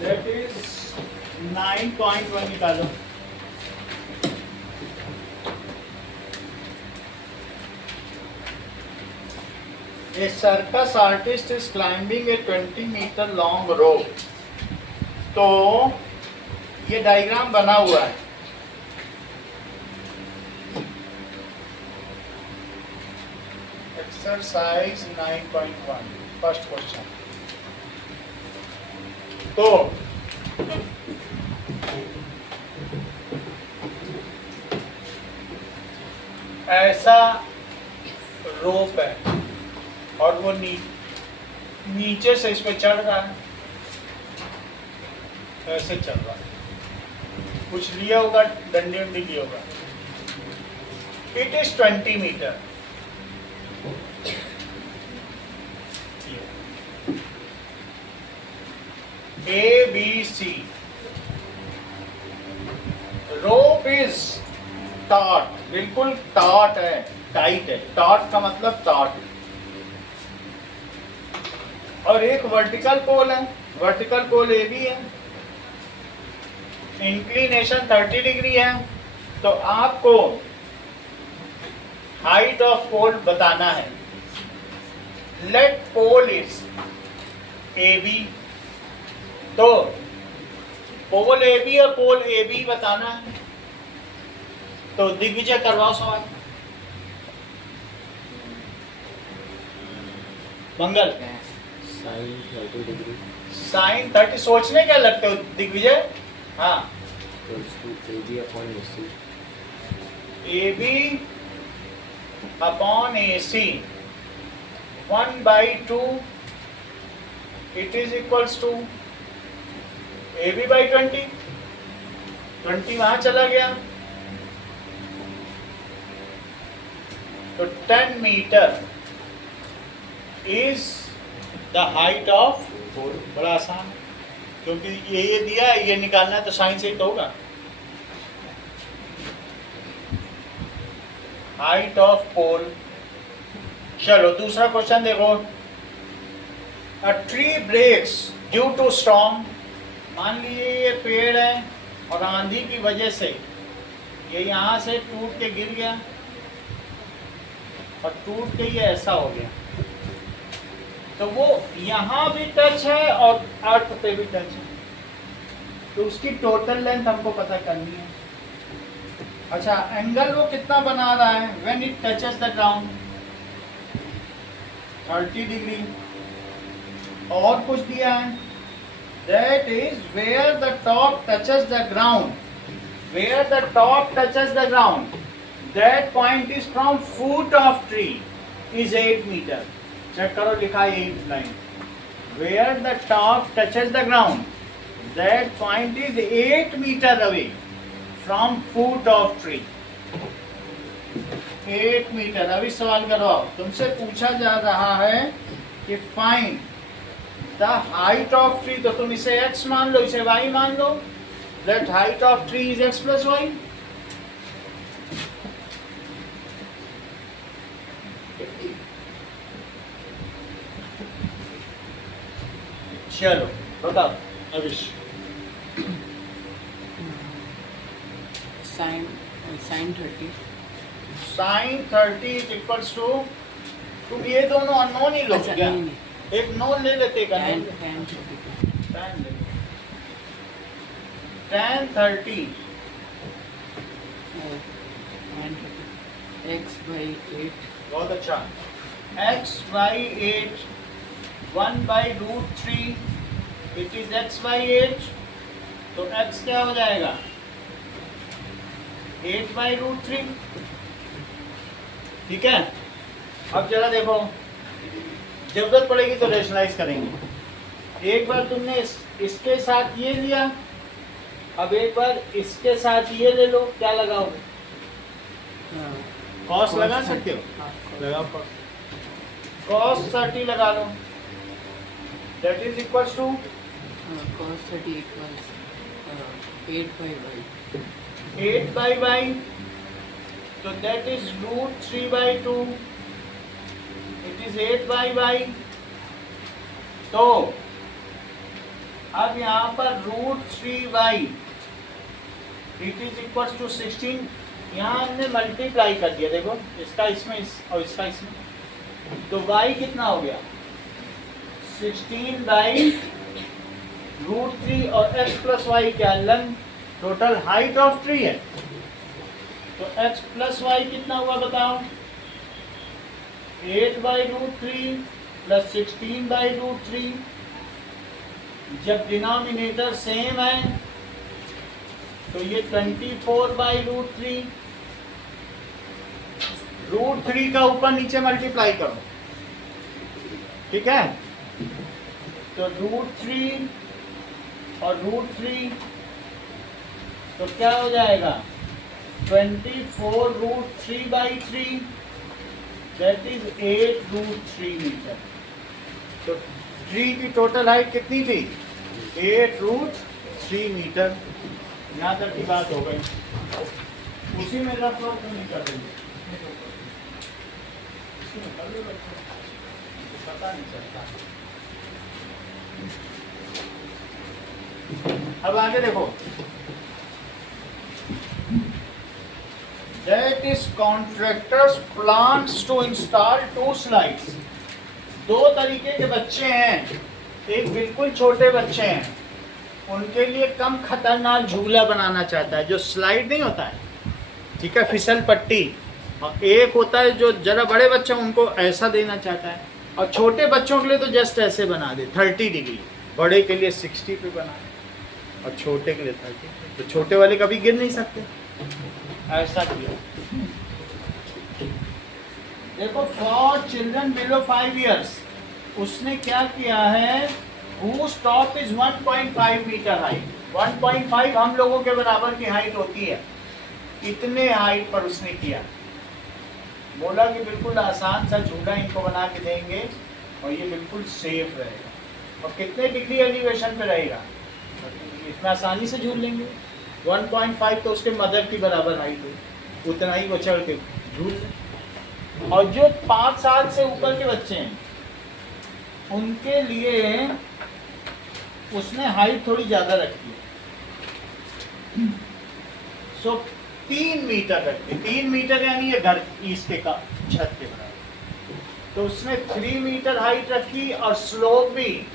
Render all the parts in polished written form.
That is 9.1 निकालो। A circus artist is climbing a 20 meter long rope। तो ये diagram बना हुआ है। Exercise 9.1 first question. तो ऐसा रोप है और वो नीचे से इस पे चढ़ रहा है, ऐसे चल रहा है, कुछ लिया होगा, डंडे वंडे लिया होगा। It is 20 metre. A B C. Rope is taut, बिल्कुल टॉट है, टाइट है। टॉट का मतलब टॉट। और एक वर्टिकल पोल है, वर्टिकल पोल ए बी है, इंक्लिनेशन 30 डिग्री है। तो आपको हाइट ऑफ पोल बताना है। Let pole is A B. तो पोल ए बी और पोल ए बी बताना है। तो दिग्विजय करवाओ सवाल। मंगल। Sign 30 degree. साइन 30 सोचने क्या लगते हो दिग्विजय? हाँ, AB upon AC। AB upon AC 1/2 it is equals to AB by 20। 20 वहां चला गया तो 10 metre is the height of pole. बड़ा आसान, क्योंकि ये दिया है, ये निकालना है तो साइन से ही तो होगा। Height of pole. चलो दूसरा क्वेश्चन देखो। A tree breaks due to storm. मान लीजिए ये पेड़ है और आंधी की वजह से ये यहाँ से टूट के गिर गया और टूट के ये ऐसा हो गया। तो वो यहाँ भी टच है और अर्थ पे भी टच है, तो उसकी टोटल लेंथ हमको पता करनी है। अच्छा, एंगल वो कितना बना रहा है? When it touches the ground 30 degree. और कुछ दिया है, that is where the top touches the ground. Where the top touches the ground, that point is from foot of tree is 8 metre. Check करो, लिखा है 8 line. Where the top touches the ground, that point is 8 metre away from foot of tree. 8 metre. अभी सवाल करवाओ। तुमसे पूछा जा रहा है कि find the height of tree. तो तुम इसे x मान लो, इसे y मान लो। Let height of tree is x plus y. चलो बताओ Avish. Sine 30। Sine 30 is equals to, तुम ये दोनों अननोन ही लो अच्छा, क्या? नहीं, एक नोन ले लेते, एक tan unknown। 30। tan ले लो। tan 30 x/8। बहुत अच्छा। x/8 1/√3 it is x/8। तो x क्या हो जाएगा? 8/√3। ठीक है। अब जरा देखो, जरूरत पड़ेगी तो रेशनलाइज करेंगे। एक बार तुमने इसके साथ ये लिया, अब एक बार इसके साथ ये ले लो। क्या लगाओगे? कॉस लगा सकते हो, लगाओ cos 30 लगा लो। That is equals to cos 30 equals 8/y। 8/y। तो that is √3/2 it is 8/y। तो अब यहाँ पर √3y it is equal to 16, यहाँ हमने मल्टीप्लाई कर दिया, देखो इसका इसमें और इसका इसमें, तो y कितना हो गया 16/√3 और x प्लस वाई क्या length, total height of tree है, तो x प्लस वाई कितना हुआ बताओ 8/√3 प्लस 16/√3, जब डिनोमिनेटर सेम है तो ये 24/√3, √3 का ऊपर नीचे मल्टीप्लाई करो, ठीक है, तो √3 और √3 तो क्या हो जाएगा 24√3/3 दैट इज 8√3 मीटर। तो ट्री की टोटल हाइट कितनी थी 8√3 मीटर। यहाँ तक की बात हो गई, उसी में रफ वर्क नहीं कर देंगे, पता नहीं चलता। अब आगे देखो, that is contractors plans to install 2 slides। दो तरीके के बच्चे हैं, एक बिल्कुल छोटे बच्चे हैं, उनके लिए कम खतरनाक झूला बनाना चाहता है, जो स्लाइड नहीं होता है, ठीक है, फिसल पट्टी, और एक होता है जो जरा बड़े बच्चे हैं उनको ऐसा देना चाहता है, और छोटे बच्चों के लिए तो जस्ट ऐसे बना दे 30 डिग्री, बड़े के लिए 60 पे बना दे और छोटे के लिए 30, तो छोटे वाले कभी गिर नहीं सकते, ऐसा किया। देखो फॉर चिल्ड्रन बिलो 5 इयर्स उसने क्या किया है, whose top is 1.5 metre height, 1.5 हम लोगों के बराबर की हाइट होती है, इतने हाइट पर उसने किया, बोला कि बिल्कुल आसान सा झूला इनको बना के देंगे और ये बिल्कुल सेफ रहेगा, और कितने डिग्री एलिवेशन पे रहेगा, इतना आसानी से झूल लेंगे, 1.5 तो उसके मदर की बराबर हाइट है, उतना ही वो चढ़ के झूल लें। और जो 5 साल से ऊपर के बच्चे हैं उनके लिए उसने हाइट थोड़ी ज़्यादा रखी है, सो 3 मीटर रखी, 3 मीटर यानी ये घर इसके का छत के बराबर, तो उसने 3 मीटर हाइट रखी और स्लोप भी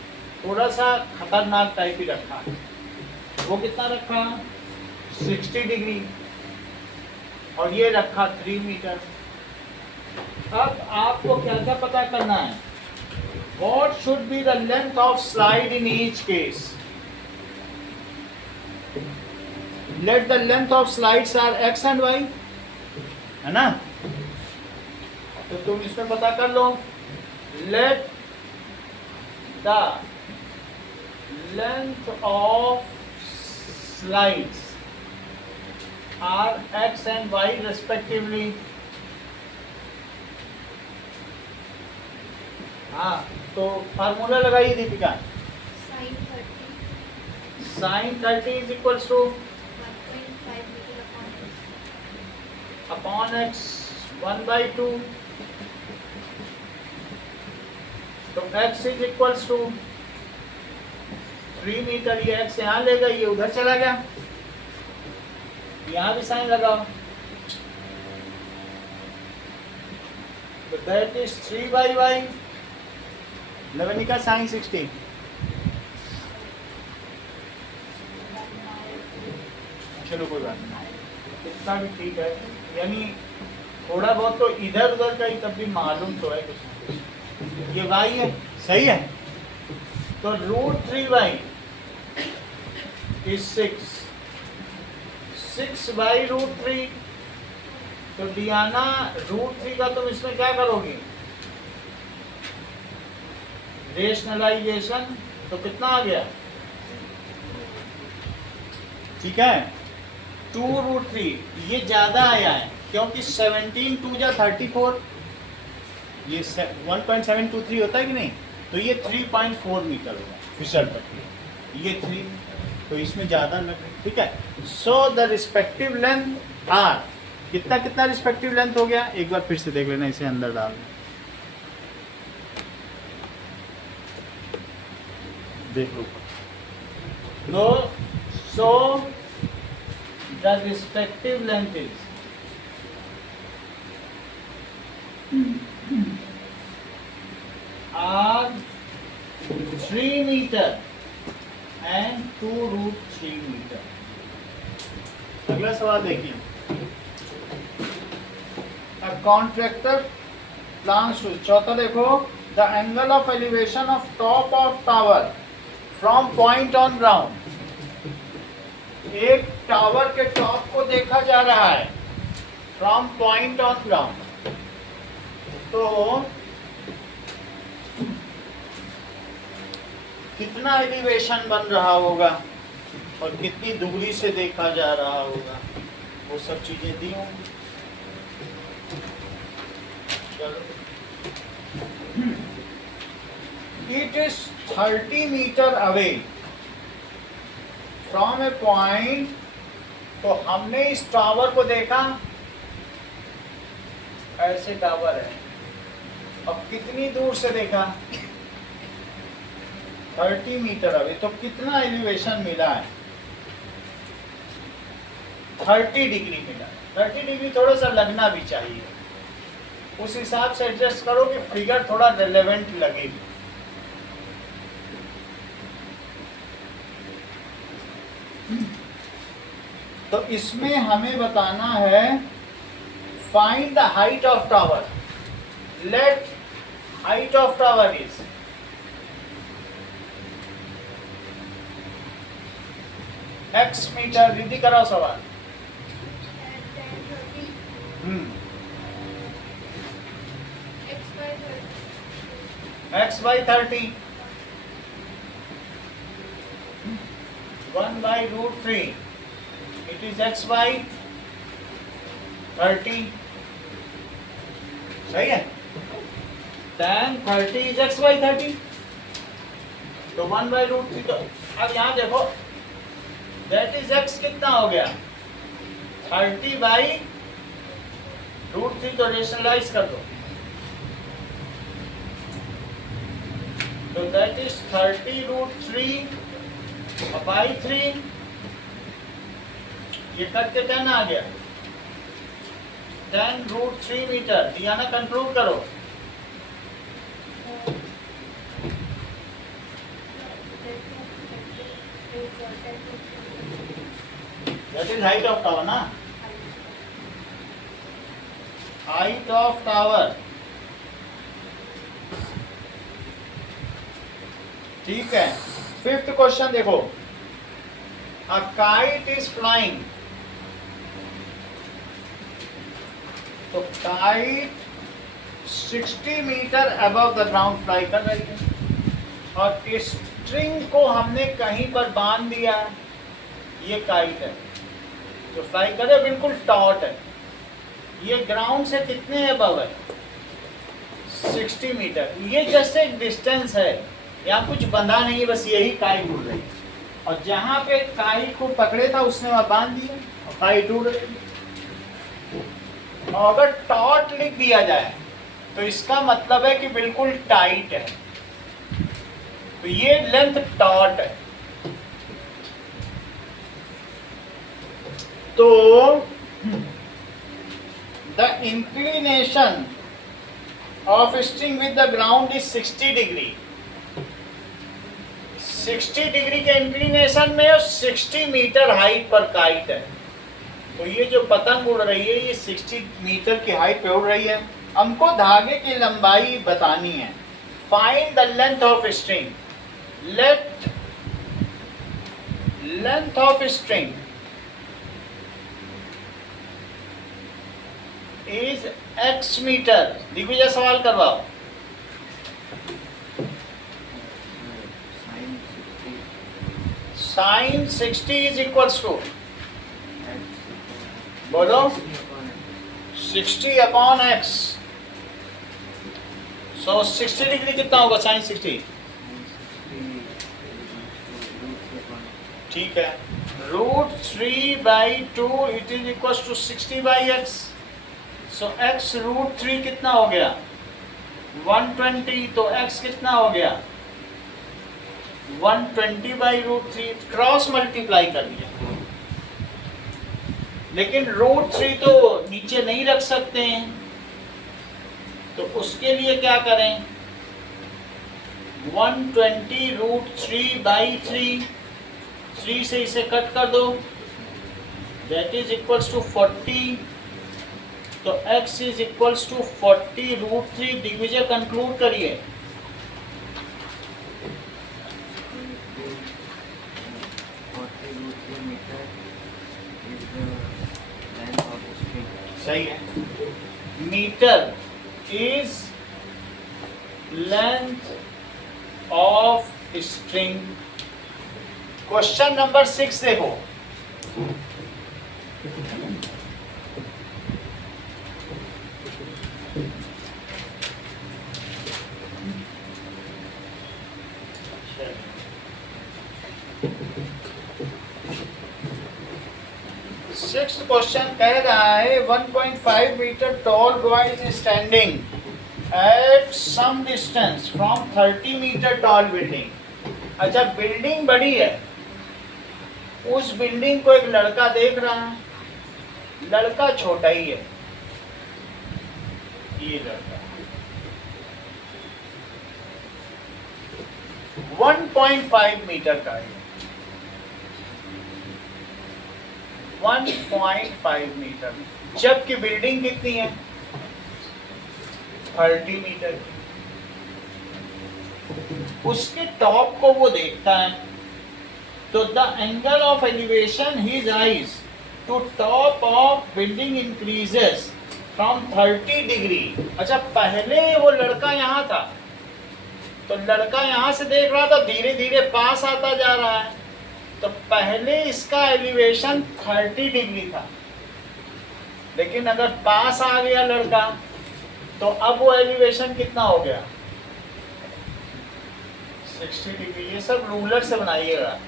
थोड़ा सा खतरनाक टाइप ही रखा, वो कितना रखा 60 डिग्री, और ये रखा 3 मीटर। अब आपको क्या क्या पता करना है, what should be the length of slide in each case, let the length of slides are x and y, है ना, तो तुम इसमें पता कर लो, let the length of slides are x and y respectively। हाँ, तो फार्मूला लगाइए Deepika, sin 30 is equals to 1.5 meter upon x 1/2, तो x is equals to 3 metre, ये x यहाँ लेगा, ये उधर चला गया, यहाँ भी साइन लगाओ, तो that is 3/y, लवनिका साइन 60, चलो कोई बात नहीं, इतना भी ठीक है, यानी थोड़ा बहुत तो इधर उधर का ही तब भी मालूम तो है कुछ ना कुछ, ये y है, सही है, तो √3y is 6/√3, तो डियाना √3 का तुम इसमें क्या करोगे रेशनलाइजेशन, तो कितना आ गया, ठीक है 2√3, ये ज़्यादा आया है क्योंकि 17 2 जा 34, ये 1.723 होता है कि नहीं, तो ये 3.4 मीटर होगा फिसल पट्टी, ये 3, तो इसमें ज़्यादा लग रही, ठीक है। So the respective length are, कितना कितना रिस्पेक्टिव लेंथ हो गया, एक बार फिर से देख लेना, इसे अंदर डाल देख लो, तो so the respective length is are 3 meter and 2√3 meter. अगला सवाल देखिए. A contractor plans to, चौथा देखो, the angle of elevation of top of tower from point on ground. एक टावर के टॉप को देखा जा रहा है फ्रॉम पॉइंट ऑन ग्राउंड. तो कितना एलिवेशन बन रहा होगा और कितनी दूरी से देखा जा रहा होगा, वो सब चीजें दी होंगी. It is 30 meter away from a point. तो हमने इस टावर को देखा, ऐसे टावर है. अब कितनी दूर से देखा? 30 मीटर अवे. तो कितना एलिवेशन मिला है? 30 डिग्री मिला. 30 डिग्री थोड़ा सा लगना भी चाहिए, उस हिसाब से एडजस्ट करो कि फिगर थोड़ा रिलेवेंट लगेगी. तो इसमें हमें बताना है find the height of tower. Let height of tower is x metre. Riddhi कराओ सवाल. x by 30 1 by √3. It is x by 30. सही है. tan 30 is x by 30. तो 1 by √3. तो अब यहाँ देखो, that is x कितना हो गया? 30 by √3. तो रेशनलाइज कर दो. तो that is 30√3 by 3. ये कट के 10 आ गया. 10√3 मीटर. दिया ना, कंक्लूड करो. That is height of tower ना. Height of tower. ठीक है. फिफ्थ क्वेश्चन देखो. A kite is flying. तो kite 60 metre above the ground fly कर रही है और इस स्ट्रिंग को हमने कहीं पर बांध दिया है. ये काइट है जो फ्लाई करे, बिल्कुल टॉट है. ये ग्राउंड से कितने अबव है? 60 मीटर. ये जस्ट एक डिस्टेंस है, यहाँ कुछ बंधा नहीं, बस यही काइट उड़ रही है. और जहाँ पे काइट को पकड़े था उसने वहाँ बांध दिया और काइट उड़ रही. और अगर टॉट लिख दिया जाए तो इसका मतलब है कि बिल्कुल टाइट है. तो ये लेंथ टॉट है. तो the inclination of string with the ground is 60 degree. 60 degree के इंक्लिनेशन में और 60 मीटर हाइट पर काइट है. तो ये जो पतंग उड़ रही है ये 60 मीटर की हाइट पे उड़ रही है. हमको धागे की लंबाई बतानी है. Find the length of string. Let length of string is x metre. Digvijay सवाल करवाओ. साइन 60 इज इक्वल्स टू, बोलो, 60 अपॉन x. सो 60 डिग्री कितना होगा? साइन 60. ठीक है. √3/2 it is equals to 60/x. So x √3 कितना हो गया? 120. तो x कितना हो गया? 120/√3 क्रॉस मल्टीप्लाई कर लिया, लेकिन √3 तो नीचे नहीं रख सकते हैं, तो उसके लिए क्या करें, 120√3/3, 3 से इसे कट कर दो, दैट इज इक्वल्स टू 40, तो x is equals to 40√3, Digvijay conclude करिए। 40√3 meter is the length of the string. सही है, metre is length of string. Question number 6 देखो, सिक्स्थ क्वेश्चन कह रहा है 1.5 metre tall boy is standing at some distance from 30 metre tall building. अच्छा, building बड़ी है, उस बिल्डिंग को एक लड़का देख रहा है, लड़का छोटा ही है, ये लड़का 1.5 मीटर का है, 1.5 मीटर, जबकि बिल्डिंग कितनी है, 30 मीटर। उसके टॉप को वो देखता है, तो the angle of elevation his eyes to top of building increases from 30 degree. अच्छा, पहले वो लड़का यहाँ था, तो लड़का यहाँ से देख रहा था, धीरे धीरे पास आता जा रहा है, तो पहले इसका एलिवेशन 30 डिग्री था, लेकिन अगर पास आ गया लड़का तो अब वो एलिवेशन कितना हो गया, 60 डिग्री। ये सब रूलर से बनाइएगा।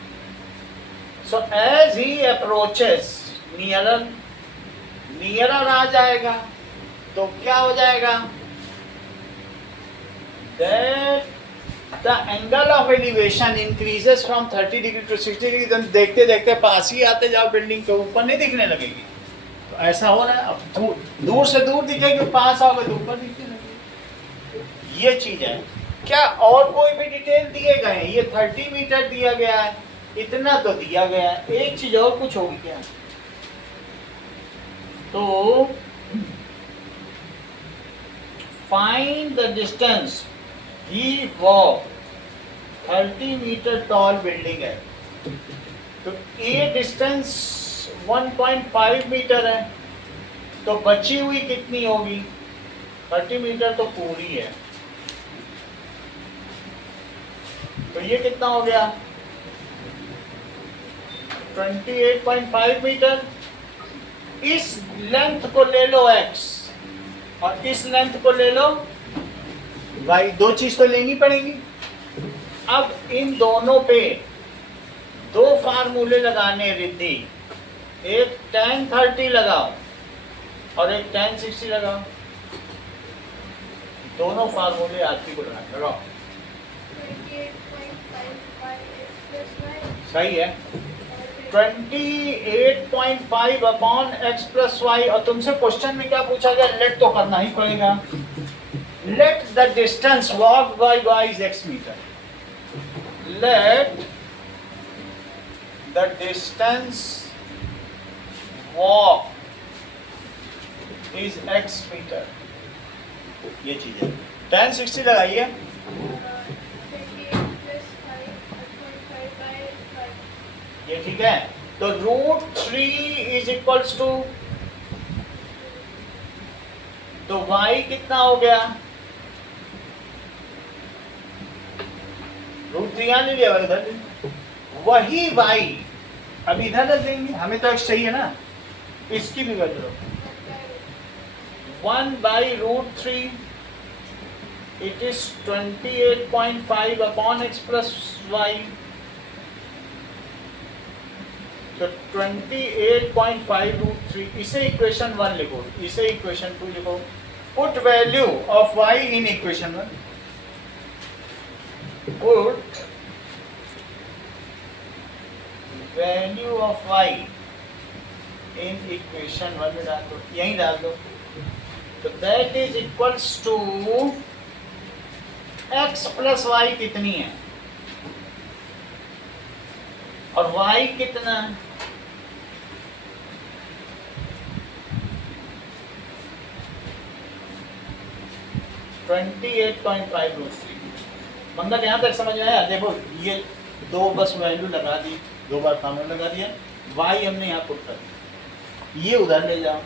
So as he approaches nearer, nearer आ जाएगा, तो क्या हो जाएगा, that the angle of elevation increases from 30 degree to 60 degree. तो देखते देखते पास ही आते जाओ, बिल्डिंग के ऊपर नहीं दिखने लगेगी। तो ऐसा हो रहा है, अब दूर से दूर दिखेगी, पास आओगे तो ऊपर दिखने लगेगी। ये चीज है। क्या और कोई भी डिटेल दिए गए हैं? ये 30 मीटर दिया गया है, इतना तो दिया गया है, एक चीज और कुछ होगी क्या? तो find the distance he walk, 30 metre tall building है, तो ये डिस्टेंस 1.5 मीटर है, तो बची हुई कितनी होगी, 30 मीटर तो पूरी है, तो ये कितना हो गया, 28.5 मीटर। इस लेंथ को ले लो x और इस लेंथ को ले लो y, दो चीज तो लेनी पड़ेगी। अब इन दोनों पे दो फार्मूले लगाने रिद्धि, एक tan 30 लगाओ और एक tan 60 लगाओ, दोनों फार्मूले आपकी को लगाओ। 28.5 सही है, 28.5 अपॉन x प्लस वाई। और तुमसे क्वेश्चन में क्या पूछा गया, लेट तो करना ही पड़ेगा। Let the distance walk by y is x metre, let the distance walk is x metre, ये चीज है। tan 60 लगाइए, 28 ये ठीक है। तो √3 इज इक्वल्स टू, तो y कितना हो गया, √3 यहाँ ले लिया, इधर वही y अब इधर रख देंगे, हमें तो x चाहिए ना, इसकी भी value 1/√3, it is 28.5 upon x plus y, तो 28.5√3, इसे इक्वेशन 1 लिखो, इसे इक्वेशन 2 लिखो। Put value of y in equation 1, put value of y in equation 1 में डाल दो, यहीं डाल दो। तो that is equals to x plus y कितनी है और y कितना है? मंगल यहाँ तक समझ में आया? देखो ये दो बस वैल्यू लगा दी, दो बार फॉर्मूला लगा दिया, y हमने यहाँ पुट कर दिया, ये उधर ले जाओ।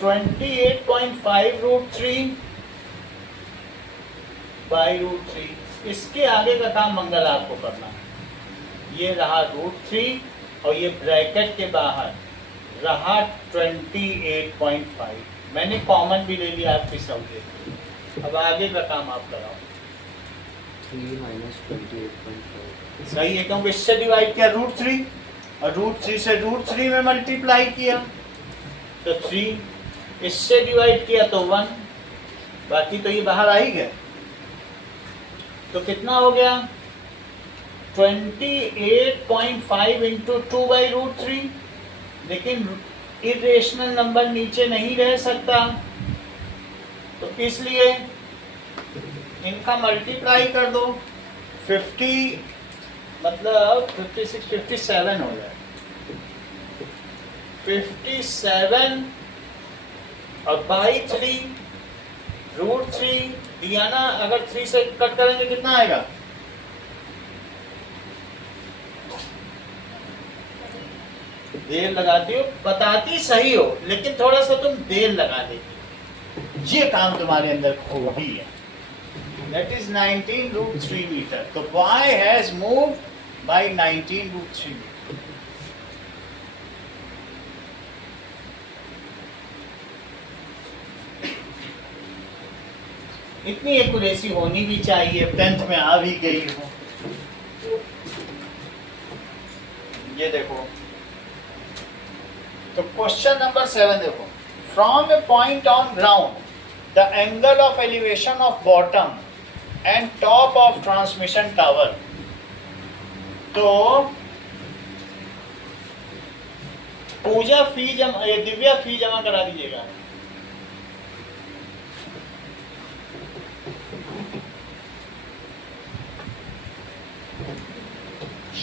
28.5√3 बाई √3, इसके आगे का काम मंगल आपको करना है। ये रहा √3 और ये ब्रैकेट के बाहर रहा 28.5, मैंने कॉमन भी ले लिया आपकी सहूलियत। अब आगे का काम आप कराओ। 3 minus 28.5. सही है, क्योंकि इससे डिवाइड किया √3 और √3 से √3 में मल्टीप्लाई किया तो 3, इससे डिवाइड किया तो 1, बाकी तो ये बाहर आ ही गया। तो कितना हो गया? 28.5 इंटू 2/√3। लेकिन इरेशनल नंबर नीचे नहीं रह सकता, तो इसलिए इनका मल्टीप्लाई कर दो। 50 मतलब 56, 57 हो जाए। 57 और बाई 3 √3 दिया ना, अगर 3 से कट करेंगे कितना आएगा? देर लगाती हो, बताती सही हो लेकिन थोड़ा सा तुम देर लगा देती, ये काम तुम्हारे अंदर खूबी है। That is 19√3 metre. तो y has moved by 19√3 metre. इतनी एक्यूरेसी होनी भी चाहिए, 10th में आ भी गई हो। ये देखो, तो क्वेश्चन नंबर 7 देखो, from A point on ground the angle of elevation of bottom and top of transmission tower. तो पूजा फी जमा, दिव्या फी जमा करा दीजिएगा।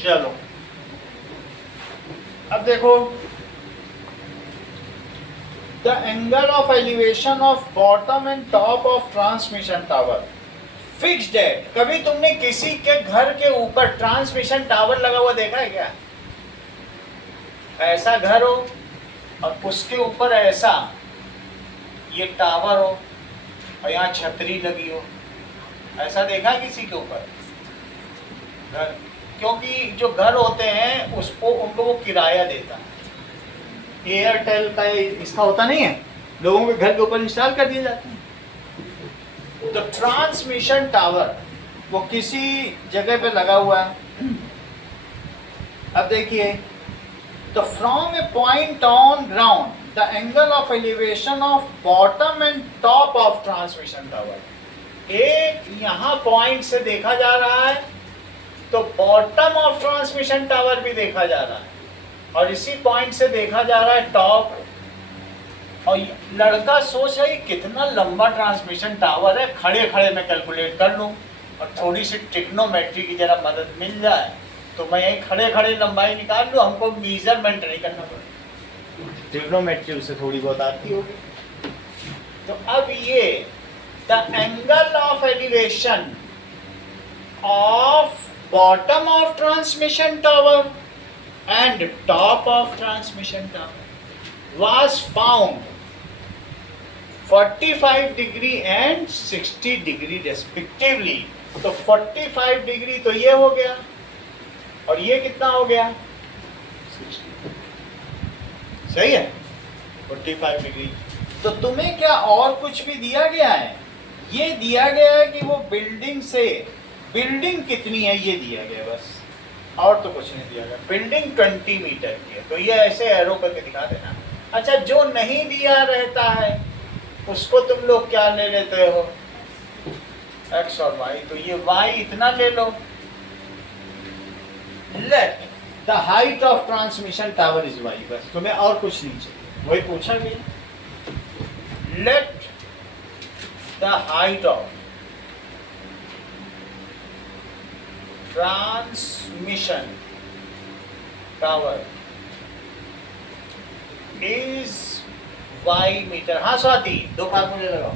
चलो अब देखो, the angle of elevation of bottom and top of transmission tower fixed है। कभी तुमने किसी के घर के ऊपर ट्रांसमिशन टावर लगा हुआ देखा है क्या? ऐसा घर हो और उसके ऊपर ऐसा ये टावर हो और यहाँ छतरी लगी हो, ऐसा देखा है किसी के ऊपर घर? क्योंकि जो घर होते हैं उसको उनको वो किराया देता है। एयरटेल का इसका होता नहीं है, लोगों के घर के ऊपर इंस्टॉल कर दिए जाते हैं। तो ट्रांसमिशन टावर वो किसी जगह पे लगा हुआ है। अब देखिए, तो from A point on ground the angle of elevation of bottom and top of transmission tower, एक यहाँ पॉइंट से देखा जा रहा है तो बॉटम ऑफ ट्रांसमिशन टावर भी देखा जा रहा है और इसी पॉइंट से देखा जा रहा है टॉप। और लड़का सोच रहा है कितना लंबा ट्रांसमिशन टावर है, खड़े खड़े मैं कैलकुलेट कर लूँ और थोड़ी सी ट्रिग्नोमेट्री की जरा मदद मिल जाए तो मैं यही खड़े खड़े लंबाई निकाल लूँ, हमको मेजरमेंट नहीं करना पड़ेगा, ट्रिग्नोमेट्री उसे थोड़ी बहुत आती होगी। तो अब ये the angle of elevation of bottom of transmission tower and top of transmission tower was found 45 degree and 60 degree respectively। तो 45 डिग्री तो ये हो गया और ये कितना हो गया? 60। सही है, 45 डिग्री। तो तुम्हें क्या और कुछ भी दिया गया है? ये दिया गया है कि वो बिल्डिंग से, बिल्डिंग कितनी है ये दिया गया बस, और तो कुछ नहीं दिया गया। बिल्डिंग 20 मीटर की है तो ये ऐसे एरो करके दिखा देना। अच्छा, जो नहीं दिया रहता है उसको तुम लोग क्या ले लेते हो? x और y। तो ये y इतना ले लो, let the height of transmission tower is y, बस तुम्हें और कुछ नहीं चाहिए, वही पूछा गया। Let the height of transmission tower is y metre. हाँ स्वाति, दो फार्मूले लगाओ।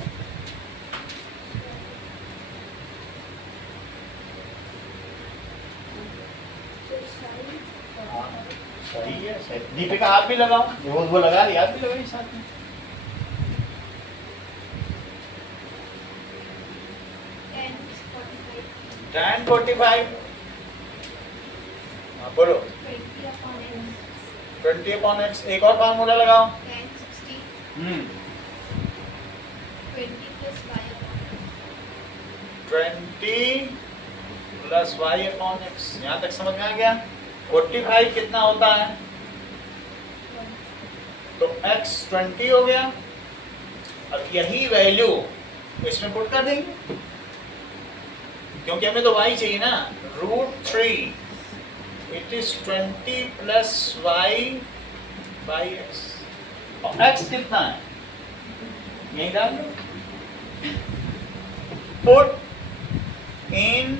So side हाँ, सही है, सही। दीपिका आप भी लगाओ, वो लगा रही, आप भी लगाइए साथ में। 10 45 tan 45, हाँ बोलो। 20 upon x 20 अपॉन एक्स। एक और फार्मूला लगाओ। 10 60 hmm 20 plus y upon x 20 plus y upon x. यहाँ तक समझ में आ गया। 45 कितना होता है? तो x 20 हो गया। अब यही वैल्यू इसमें पुट कर देंगे, क्योंकि हमें तो y चाहिए ना। √3 it is 20 plus y by x. और x कितना है? यही डाल दो। पुट इन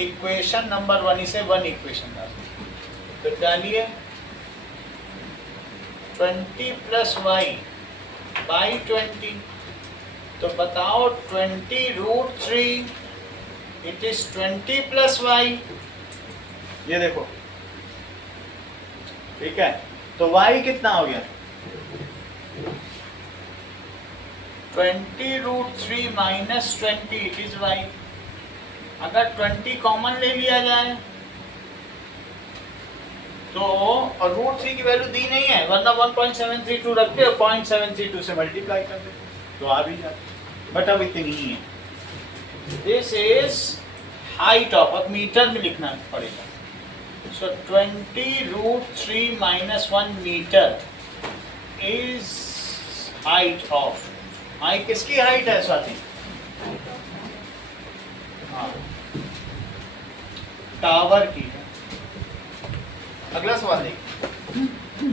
इक्वेशन नंबर 1, इसे 1 इक्वेशन डाल दो। तो डालिए 20 प्लस वाई बाई 20। तो बताओ 20√3 इट इज 20 प्लस वाई। ये देखो, ठीक है। तो y कितना हो गया? 20√3 माइनस 20 इट इज y। अगर 20 कॉमन ले लिया जाए तो, और √3 की वैल्यू दी नहीं है, वरना 1.732 रखते हो, 0.732 से मल्टीप्लाई कर दे तो आ भी जाते, बट अब इतनी ही है। दिस इज हाइट ऑफ, अब मीटर में लिखना पड़ेगा। So 20√3 minus 1 metre is height of. Height किसकी हाइट है स्वाति? हाँ, टावर की है। अगला सवाल देखिए,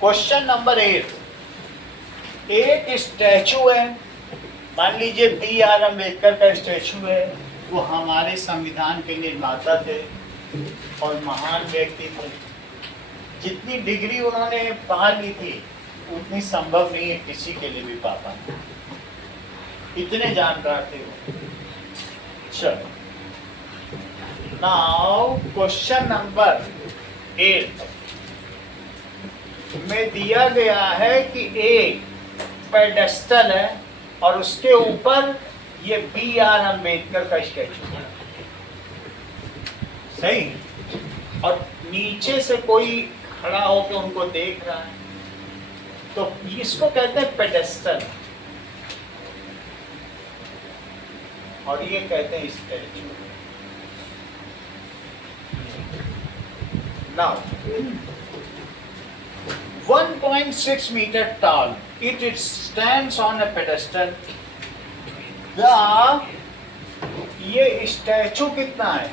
क्वेश्चन नंबर 8। एक स्टैचू है, मान लीजिए B.R. अम्बेडकर का स्टैचू है। वो हमारे संविधान के निर्माता थे और महान व्यक्ति थे। जितनी डिग्री उन्होंने पा ली थी उतनी संभव नहीं है किसी के लिए भी पा पाना, इतने जानकार थे वो। चलो, नाउ क्वेश्चन नंबर 8 में दिया गया है कि एक पेडेस्टल है और उसके ऊपर ये B.R. अम्बेडकर का स्टैचू है, सही। और नीचे से कोई खड़ा होकर उनको देख रहा है, तो इसको कहते हैं पेडेस्टल, और ये कहते हैं statue. Now 1.6 meter tall, it stands on a pedestal. ये स्टैचू कितना है?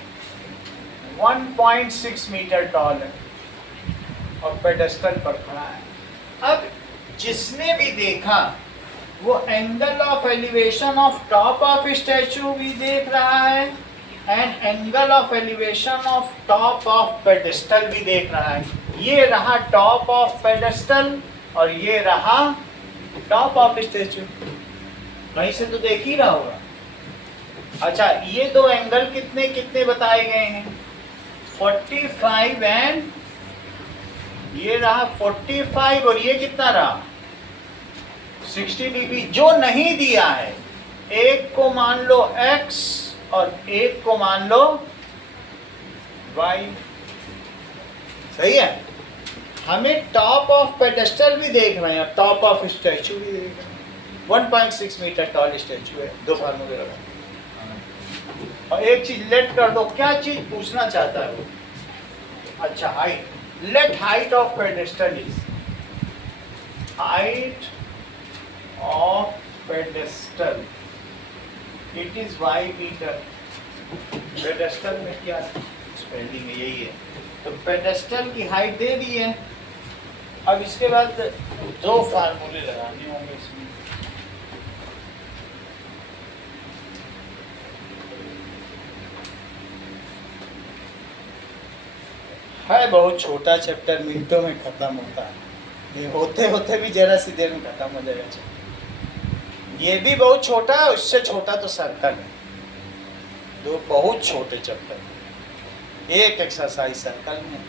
1.6 मीटर टॉल है और पेडेस्टल पर खड़ा है। अब जिसने भी देखा वो angle of elevation of top of statute भी देख रहा है and angle of elevation of top of pedestal भी देख रहा है। ये रहा टॉप ऑफ पेडेस्टल और ये रहा टॉप ऑफ स्टैचू, कहीं से तो देख ही रहा होगा। अच्छा, ये दो एंगल कितने कितने बताए गए हैं? 45 एंड ये रहा 45 और ये कितना रहा? 60 डिग्री। जो नहीं दिया है, एक को मान लो x और एक को मान लो y, सही है। हमें टॉप ऑफ पेडेस्टल भी देख रहे हैं और टॉप ऑफ स्टैचू भी देख रहे हैं। 1.6 मीटर टॉल स्टैचू है, दो फार्मूले लगा। और एक चीज लेट कर दो, क्या चीज पूछना चाहता है वो? अच्छा, height. Let height of pedestal is, height of pedestal it is y metre. Pedestal में क्या है? पहली में यही है। तो पेडेस्टल की हाइट दे दी है। अब इसके बाद दो फार्मूले लगाने होंगे इसमें। है बहुत छोटा चैप्टर, मिनटों में खत्म होता है। ये होते होते भी जरा सी देर में खत्म हो जाएगा चैप्टर। ये भी बहुत छोटा है, उससे छोटा तो सर्कल है। दो बहुत छोटे चैप्टर, एक एक्सरसाइज सर्कल में।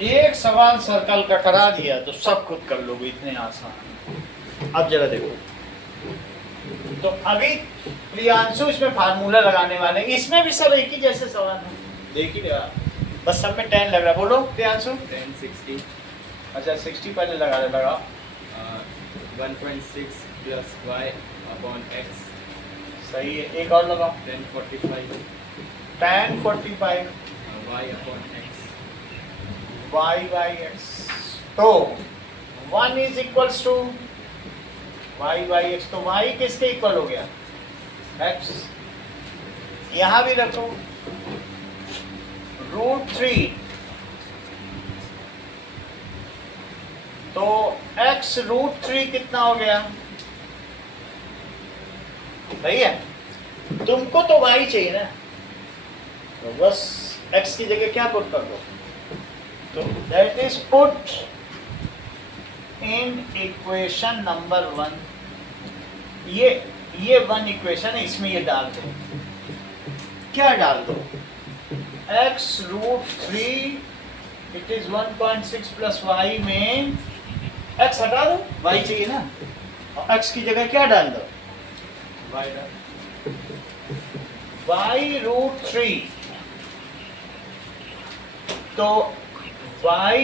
एक सवाल सर्कल का करा दिया तो सब खुद कर लोगे, इतने आसान। अब जरा देखो, तो अभी प्रियांशु इसमें फार्मूला लगाने वाले, इसमें भी सब एक ही जैसे सवाल है, देख ही रहा, बस सब में 10 लग रहा। बोलो प्रियांशु। 10 60 अच्छा 60 पहले लगा 1.6 plus y upon x सही है। एक और लगाओ 10 45 tan 45 y upon x y by x। तो 1 is equals to y by x, तो y किसके इक्वल हो गया? x। यहां भी रखो √3, तो x √3 कितना हो गया? सही है। तुमको तो y चाहिए ना, तो बस x की जगह क्या पुट कर दो, तो that is put in equation number 1। ये 1 इक्वेशन है, इसमें ये डाल दो। क्या डाल दो? x √3 it is 1.6 plus y में x हटा दो, y चाहिए ना, और x की जगह क्या डाल दो? y डाल। y √3, तो y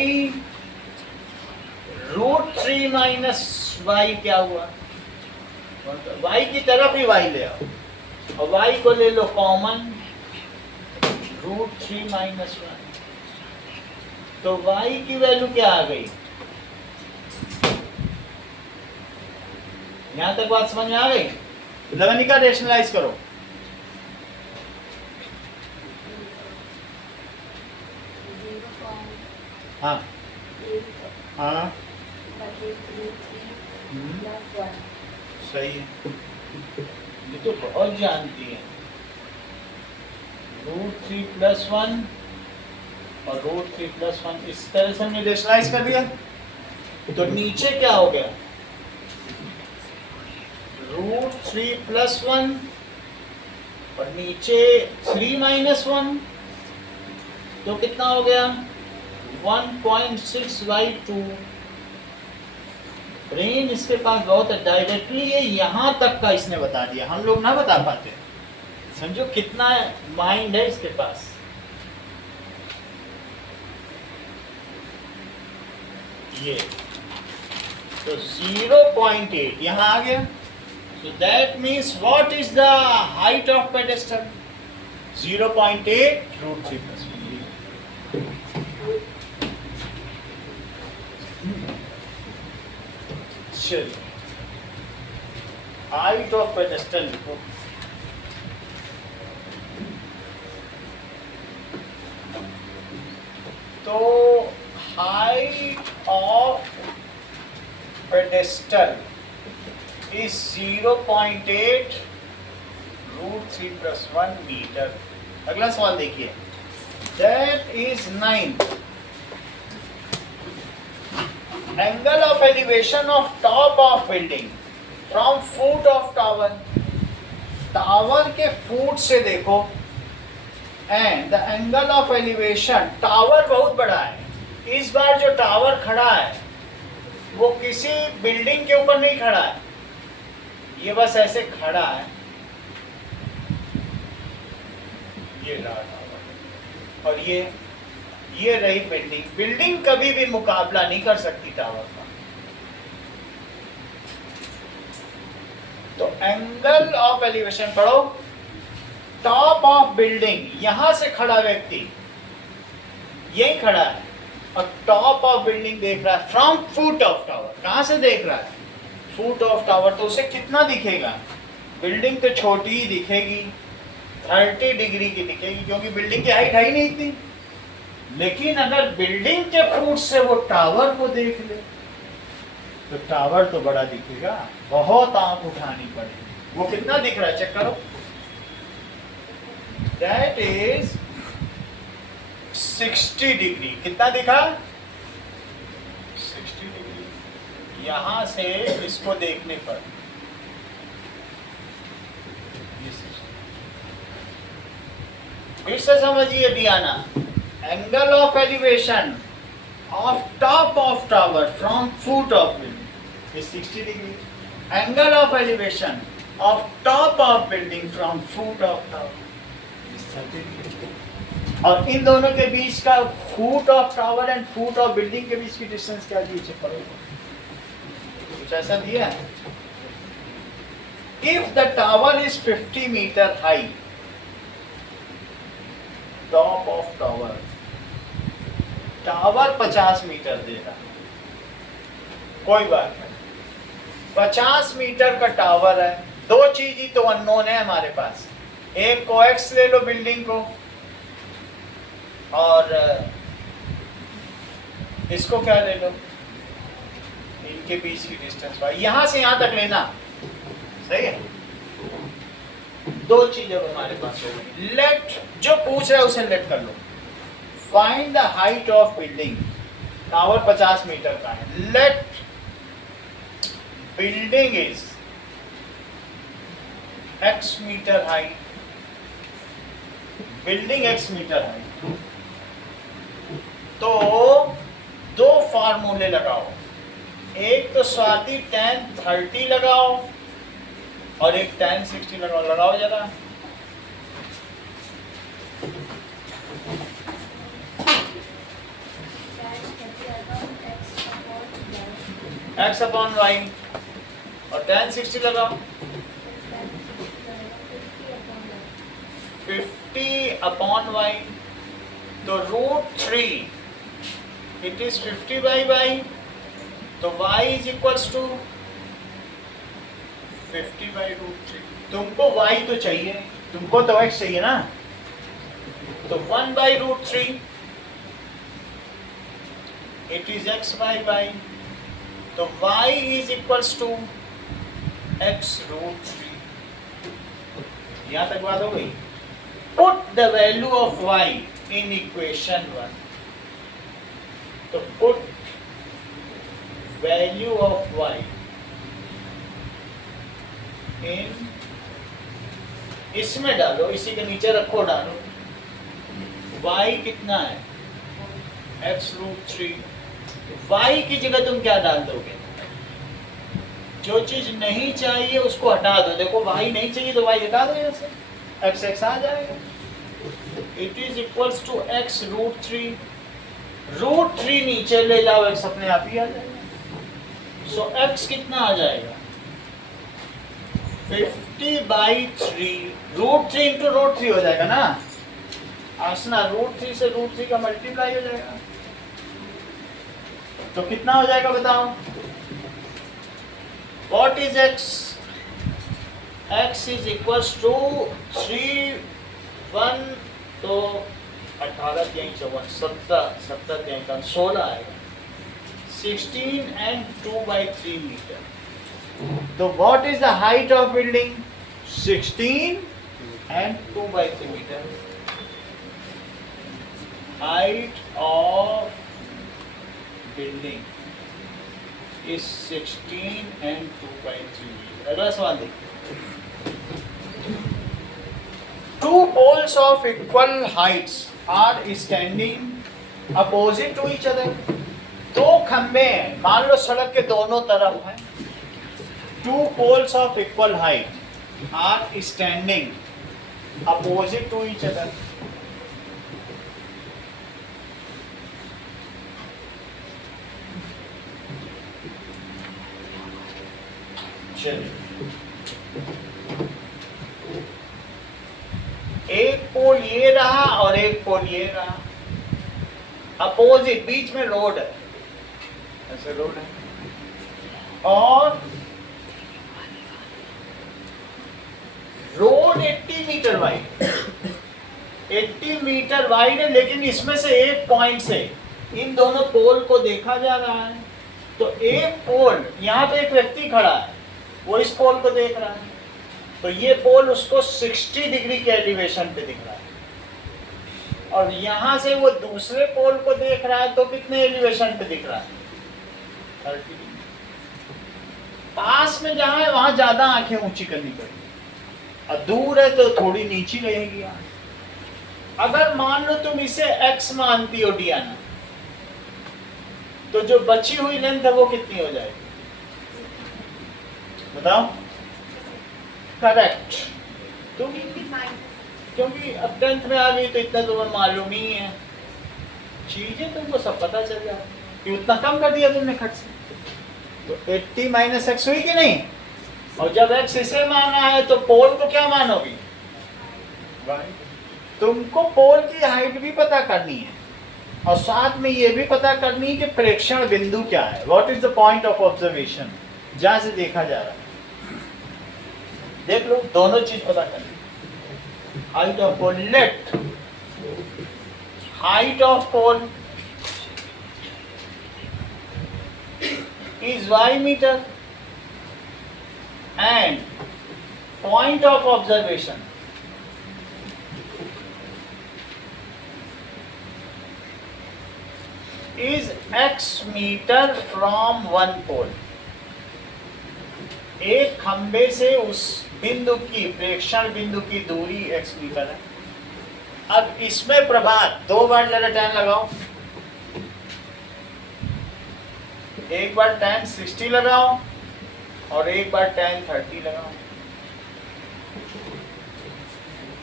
√3 माइनस y क्या हुआ? y की तरफ ही y ले आओ, और y को ले लो कॉमन, √3 माइनस 1, तो y की वैल्यू क्या आ गई? यहां तक बात समझ में आ गई? लगनिका रेशनलाइज करो। हाँ हाँ सही है, ये तो बहुत जानती है। √3 प्लस 1 और √3 प्लस 1 इस तरह से हमने रेशनलाइज कर दिया, तो नीचे क्या हो गया? √3 प्लस 1 और नीचे 3 माइनस 1, तो कितना हो गया? 1.6/2। ब्रेन इसके पास बहुत है, डायरेक्टली ये यहाँ तक का इसने बता दिया, हम लोग ना बता पाते। समझो कितना माइंड है इसके पास। ये तो 0.8 यहाँ आ गया, so that means what is the height of pedestal? 0.8 √3 plus 1। चलिए हाइट ऑफ पेडेस्टल लिखो। तो height of pedestal is 0.8 √3 plus 1 metre. अगला सवाल देखिए, that is 9। Angle of elevation of top of building from foot of tower। Tower के foot से देखो, and the angle of elevation, tower बहुत बड़ा है। इस बार जो टावर खड़ा है वो किसी बिल्डिंग के ऊपर नहीं खड़ा है, ये बस ऐसे खड़ा है, ये रहा टावर, और ये रही बिल्डिंग। बिल्डिंग कभी भी मुकाबला नहीं कर सकती टावर का। तो एंगल ऑफ एलिवेशन पढ़ो, टॉप ऑफ बिल्डिंग, यहां से खड़ा व्यक्ति यही खड़ा है और टॉप ऑफ बिल्डिंग देख रहा है फ्रॉम फुट ऑफ टावर। कहां से देख रहा है? फुट ऑफ टावर, तो उसे कितना दिखेगा? बिल्डिंग तो छोटी ही दिखेगी, 30 डिग्री की दिखेगी, क्योंकि बिल्डिंग की हाइट है ही नहीं इतनी। लेकिन अगर बिल्डिंग के फुट से वो टावर को देख ले तो टावर तो बड़ा दिखेगा, बहुत आंख उठानी पड़ेगी। वो कितना दिख रहा है चेक करो, दैट इज 60 डिग्री। कितना दिखा? 60 डिग्री। यहां से इसको देखने पर फिर से समझिए Diana, angle of elevation of top of tower from foot of building is 60 degree. Angle of elevation of top of building from foot of tower is 30 degree. और इन दोनों के बीच का foot of tower and foot of building के बीच की distance क्या दी? Check करो, कुछ ऐसा दिया है। If the tower is 50 metre high, top of tower, tower 50 metre दे रहा, कोई बात नहीं, 50 मीटर का टावर है। दो चीज ही तो अननोन है हमारे पास, एक कोएक्स ले लो बिल्डिंग को, और इसको क्या ले लो, इनके बीच की डिस्टेंस भाई, यहां से यहां तक लेना, सही है। दो चीजें हमारे पास हो गई। लेट, जो पूछ रहा है उसे लेट कर लो। Find the height of building, tower 50 metre का है। Let building is x metre high, building x metre high, तो दो फार्मूले लगाओ, एक तो स्वाति tan 30 लगाओ और एक tan 60 लगाओ। लगाओ जरा, x अपॉन y और tan 60 लगाओ, 50 अपॉन y, तो √3 इट इज 50 बाई y, तो y is equals to 50 by √3। तुमको y तो चाहिए, तुमको तो x चाहिए ना, तो 1 by √3 it is x by y, तो y is equals to x √3। यहां तक बात हो गई। Put the value of y in equation 1, तो put value of y in, इसमें डालो, इसी के नीचे रखो, डालो y कितना है, x √3। y की जगह तुम क्या डाल दोगे? जो चीज नहीं चाहिए उसको हटा दो। देखो y नहीं चाहिए तो y हटा दो, यहाँ से x आ जाएगा। It is equals to x √3, √3 नीचे ले जाओ, x अपने आप ही आ जाएगा। सो x कितना आ जाएगा, 50 बाई 3, √3 इंटू √3 हो जाएगा ना, आसना √3 से √3 का मल्टीप्लाई हो जाएगा, तो कितना हो जाएगा बताओ? What is x? x is equals to 3, 1, तो 18 3 54, 17 3 16 आएगा, 16 and 2 by 3 मीटर। तो what is the height of building? 16 and 2 by 3 meter. Height of building is 16 and 2 by 3 meter. अगला सवाल देखिए। Two poles of equal heights are standing opposite to each other. दो खंबे हैं, मान लो सड़क के दोनों तरफ हैं। Two poles of equal height are standing opposite to each other. चलिए, एक पोल ये रहा और एक पोल ये रहा, अपोजिट, बीच में रोड है, ऐसे रोड है, और मीटर वाइड, 80 मीटर वाइड है, लेकिन इसमें से एक पॉइंट से इन दोनों पोल को देखा जा रहा है। तो एक पोल, यहाँ पे एक व्यक्ति खड़ा है, वो इस पोल को देख रहा है, तो ये पोल उसको 60 डिग्री के एलिवेशन पे दिख रहा है, और यहाँ से वो दूसरे पोल को देख रहा है तो कितने एलिवेशन पे दिख रहा है? 30 डिग्री। पास में जहाँ है वहाँ ज्यादा आंखें ऊंची करनी पड़ेगी, और दूर है तो थोड़ी नीची रहेगी आंख। अगर मान लो तुम इसे x मानती हो डियाना, तो जो बची हुई लेंथ है वो कितनी हो जाएगी? बताओ। करेक्ट। तुम, क्योंकि अब 10th में आ गई तो इतना तुम्हें मालूम ही है, चीजें तुमको सब पता चल जाए कि उतना कम कर दिया तुमने खर्च से। तो 80 माइनस एक्स हुई कि नहीं? और जब x इसे माना है तो पोल को क्या मानोगी? तुमको पोल की हाइट भी पता करनी है, और साथ में ये भी पता करनी है कि प्रेक्षण बिंदु क्या है, what is the point of observation, जहां से देखा जा रहा है। देख लो, दोनों चीज पता करनी। Height of pole, let height of pole is y meter and point of observation is x meter from one pole। एक खंबे से उस बिंदु की, प्रेक्षण बिंदु की दूरी x मीटर है। अब इसमें प्रभात, 2 बार जरा टैन लगाओ, एक बार tan 60 लगाओ और एक बार tan 30 लगाओ।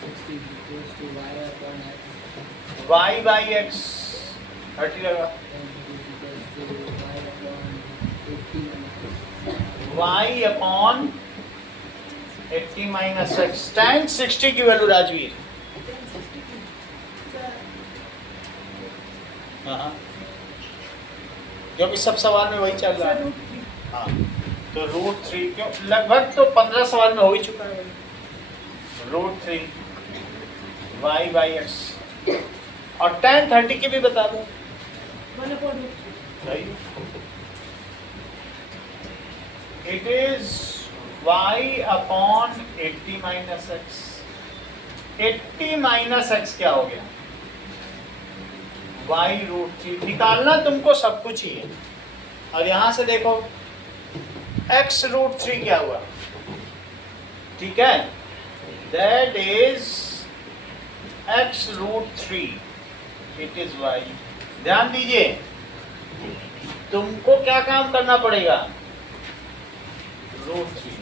60 equals to y upon x. y by x 30 लगाओ, Tan 30 equals to y y upon 80 minus x. upon 80 minus x। tan 60 की वैल्यू राजवीर, हाँ, क्योंकि सब सवाल में वही चल रहा है। हाँ, तो √3, क्यों लगभग तो 15 सवाल में हो ही चुका है। √3 y by x, और tan 30 की भी बता दो। सही, it is y upon 80 minus x। 80 minus x क्या हो गया? y √3। निकालना तुमको सब कुछ ही है, और यहां से देखो x √3 क्या हुआ, ठीक है, that is x √3, it is y। ध्यान दीजिए, तुमको क्या काम करना पड़ेगा? √3,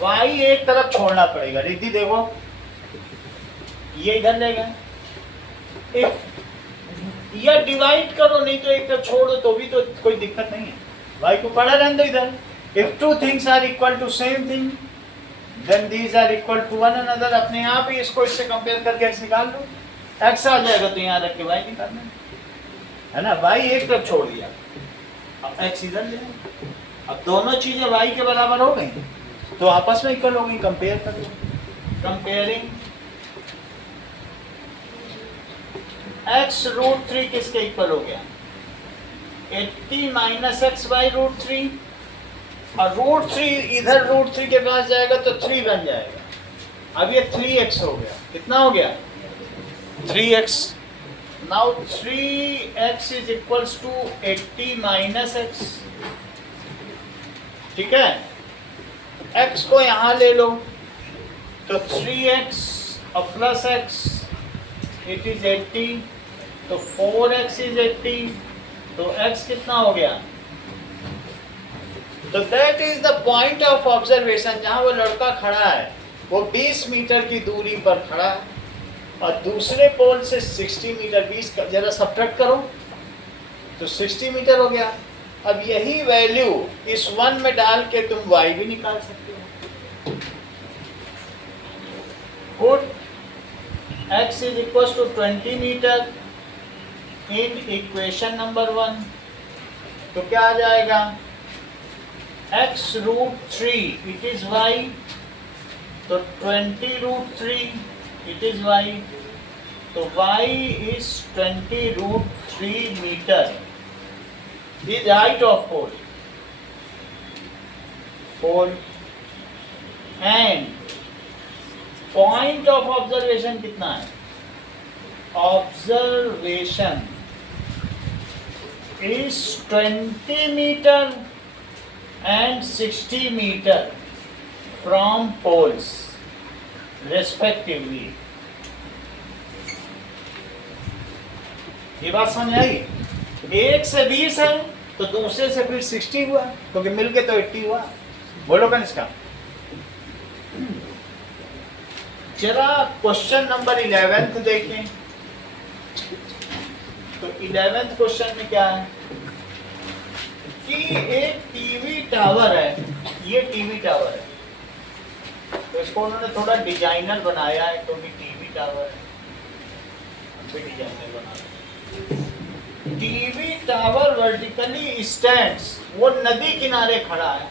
y एक तरफ छोड़ना पड़ेगा। रिद्धि देखो, ये इधर ले गए, इफ या डिवाइड करो, नहीं तो एक तरफ छोड़ो तो भी तो कोई दिक्कत नहीं है, y को पड़ा रहने दो इधर। If two things are equal to same thing then these are equal to one another. अपने आप ही इसको इससे कंपेयर करके x निकाल लो, x आ जाएगा तो यहाँ रख के y निकालना है ना। y एक तरफ छोड़ दिया, अब x इधर ले, अब दोनों चीजें y के बराबर हो गई तो आपस में इक्वल हो गई, कंपेयर कर लो। कंपेयरिंग x √3 किसके इक्वल हो गया? 80 माइनस एक्स बाई √3, और √3 इधर √3 के पास जाएगा तो 3 बन जाएगा। अब ये 3x हो गया, कितना हो गया? 3x। Now 3x is equals to 80 minus x, ठीक है। x को यहाँ ले लो तो 3x और प्लस x, इट इज 80, तो 4x इज 80, तो x कितना हो गया? तो that is the point of observation, जहां वो लड़का खड़ा है वो 20 मीटर की दूरी पर खड़ा है, और दूसरे पोल से 60 मीटर, 20 का जरा सब्ट्रैक्ट करो तो 60 मीटर हो गया। अब यही वैल्यू इस 1 में डाल के तुम y भी निकाल सकते हो। Good, x is equals to 20 metre in equation number 1, तो क्या आ जाएगा? x √3 इट इज y तो 20√3 इट इज y, तो y is 20√3 meter is height of pole and point of observation कितना है? Observation is 20 meter and 60 meter from poles respectively. ये बात समझ आई? एक से 20 है तो दूसरे से फिर 60 हुआ, क्योंकि मिलके तो 80 हुआ। बोलो कनिष्का। जरा क्वेश्चन नंबर 11 देखें। तो 11th क्वेश्चन में क्या है कि एक टीवी टावर है, ये टीवी टावर है, तो इसको उन्होंने थोड़ा डिजाइनर बनाया है, क्योंकि टीवी टावर है, डिजाइनर बनाया। टीवी टावर वर्टिकली स्टैंड्स, वो नदी किनारे खड़ा है,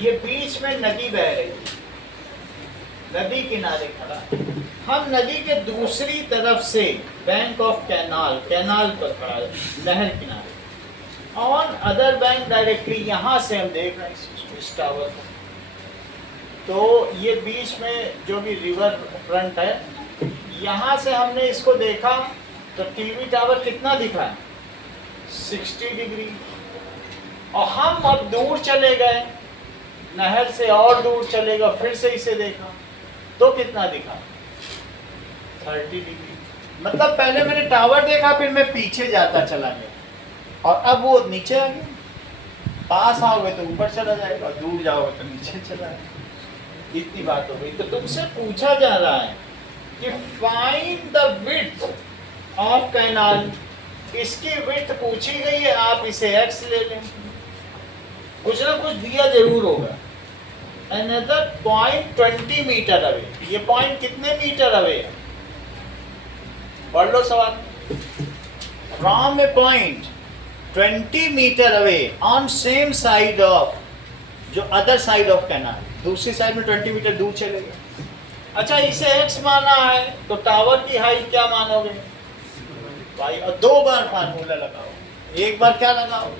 ये बीच में नदी बह रही है, नदी किनारे खड़ा है। हम नदी के दूसरी तरफ से बैंक ऑफ कैनाल पर खड़ा है, नहर किनारे। ऑन अदर बैंक डायरेक्टली, यहाँ से हम देख रहे हैं इस टावर को, तो ये बीच में जो भी रिवर फ्रंट है, यहाँ से हमने इसको देखा तो टीवी टावर कितना दिखा है? 60 डिग्री। और हम अब दूर चले गए, नहर से और दूर चले गए, फिर से इसे देखा तो कितना दिखा? 30 डिग्री। मतलब पहले मैंने टावर देखा, फिर मैं पीछे जाता चला गया, और अब वो नीचे आ गया। पास आओगे तो ऊपर चला जाएगा, और दूर जाओगे तो नीचे चला जाएगा। इतनी बात हो गई। तो तुमसे पूछा जा रहा है कि find the width of canal, इसकी विड्थ पूछी गई है, आप इसे x ले लें, कुछ ना कुछ दिया जरूर होगा। Another point 20 मीटर अवे, ये पॉइंट कितने मीटर अवे है? पढ़ लो सवाल। From a point 20 metre away on same side of, जो अदर साइड ऑफ कैनाल, दूसरी साइड में 20 मीटर दूर चलेगा। अच्छा, इसे x माना है तो टावर की हाइट क्या मानोगे भाई? और 2 बार फार्मूला लगाओ, एक बार क्या लगाओ?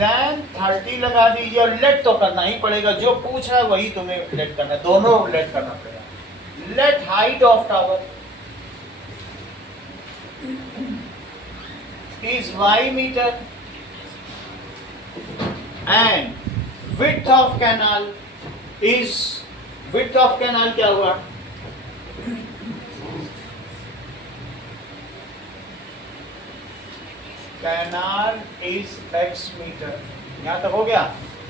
tan 30 लगा दीजिए, और लेट तो करना ही पड़ेगा, जो पूछ रहा है वही तुम्हें लेट करना है, दोनों लेट करना पड़ेगा। Late height of tower is y meter and width of canal is, width of canal क्या हुआ? Canal is x metre. यहाँ तक हो गया।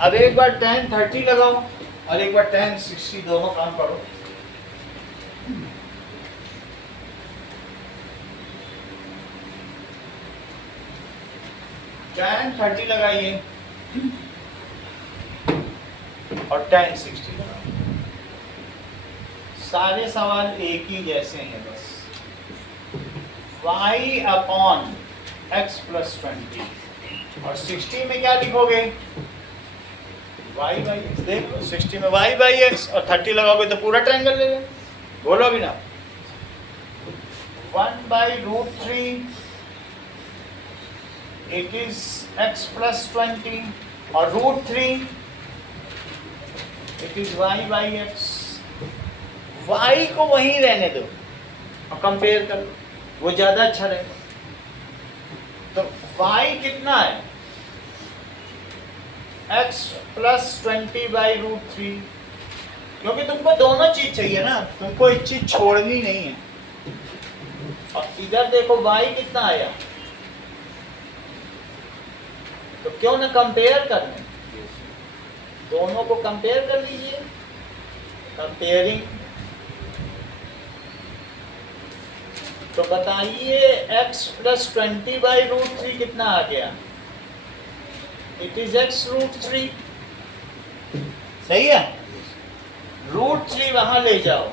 अब एक बार tan 30 लगाओ और एक बार tan 60, दोनों काम करो। tan 30 लगाइए और tan 60 लगाओ। सारे सवाल एक ही जैसे हैं, बस y अपॉन x प्लस 20, और 60 में क्या लिखोगे? y by x। देख लो, 60 में y बाई x और 30 लगाओगे तो पूरा ट्रायंगल ले लेंगे। बोलो भी ना। 1/√3 it is x plus 20, और √3 it is y by x। y को वहीं रहने दो और कंपेयर कर लो, वो ज्यादा अच्छा रहेगा। तो y कितना है? x plus 20/√3, क्योंकि तुमको दोनों चीज चाहिए ना, तुमको एक चीज छोड़नी नहीं है। और इधर देखो y कितना आया, तो क्यों ना कंपेयर कर लें, दोनों को कंपेयर कर लीजिए। कंपेयरिंग, तो बताइए x प्लस 20/√3 कितना आ गया? इट इज x √3, सही है। √3 वहां ले जाओ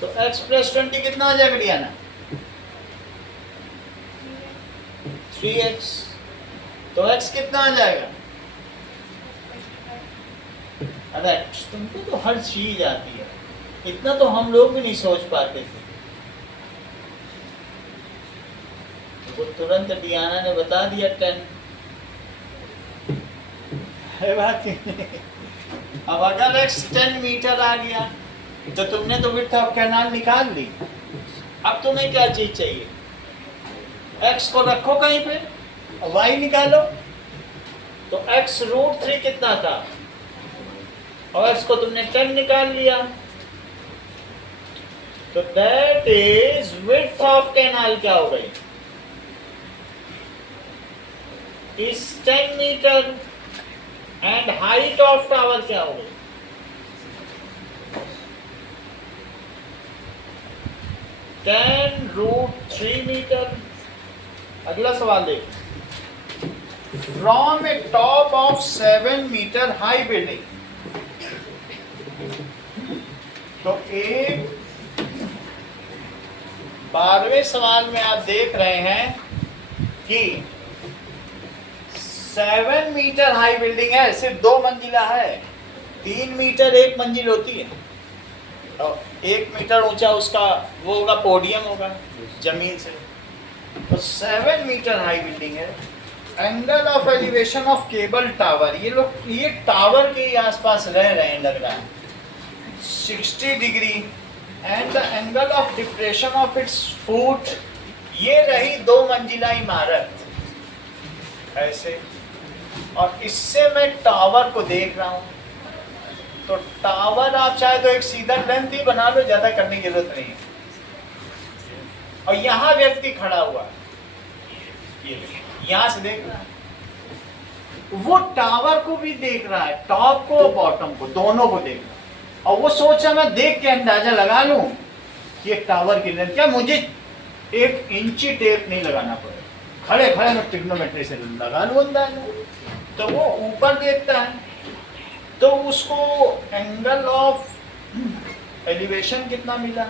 तो x प्लस 20 कितना आ जाएगा डियाना? 3x। तो x कितना आ जाएगा? करेक्ट, तुमको तो हर चीज आती है, इतना तो हम लोग भी नहीं सोच पाते थे। वो तुरंत डियाना ने बता दिया 10 है बात ही नहीं। अब अगर x 10 मीटर आ गया तो तुमने तो विड्थ ऑफ कैनाल निकाल ली, अब तुम्हें क्या चीज चाहिए? x को रखो कहीं पे और y निकालो। तो x √3 कितना था और x को तुमने 10 निकाल लिया, तो that is width of canal क्या हो गई? Is 10 metre and height of tower क्या हो गई? √3 मीटर। अगला सवाल देखिए, from a top of 7 metre high building. तो एक 12वें सवाल में आप देख रहे हैं कि 7 मीटर हाई बिल्डिंग है, सिर्फ 2 मंजिला है। 3 मीटर 1 मंजिल होती है और 1 मीटर ऊंचा उसका वो होगा, पोडियम होगा जमीन से। तो 7 मीटर हाई बिल्डिंग है। Angle of elevation of cable tower, ये लोग ये टावर के आसपास रह रहे हैं लग रहा है, 60 degree. And the angle of depression of its foot, ये रही 2 मंजिला इमारत ऐसे, और इससे मैं टावर को देख रहा हूं। तो टावर आप चाहे तो एक सीधा लेंथ ही बना लो, ज्यादा करने की जरूरत नहीं है। और यहां व्यक्ति खड़ा हुआ है, ये यहां से देख रहा है, वो टावर को भी देख रहा है, टॉप को और बॉटम को, दोनों को देख रहा है। और वो सोच रहा मैं देख के अंदाजा लगा लूं कि एक टावर की लेंथ क्या, मुझे 1 इंची टेप नहीं लगाना पड़ेगा, खड़े खड़े मैं ट्रिग्नोमेट्री से लगा लूं अंदाजा। तो वो ऊपर देखता है, तो उसको एंगल ऑफ एलिवेशन कितना मिला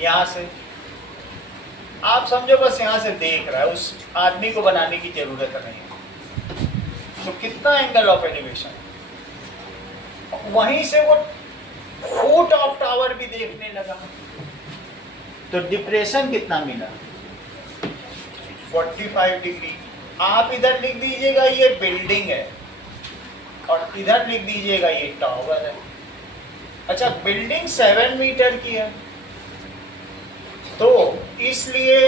यहां से, आप समझो बस यहां से देख रहा है, उस आदमी को बनाने की जरूरत नहीं। तो कितना एंगल ऑफ एलिवेशन, वहीं से वो फुट ऑफ टावर भी देखने लगा। तो डिप्रेशन कितना मिला? 45 डिग्री। आप इधर लिख दीजिएगा ये बिल्डिंग है और इधर लिख दीजिएगा ये टावर है। अच्छा, बिल्डिंग 7 मीटर की है तो इसलिए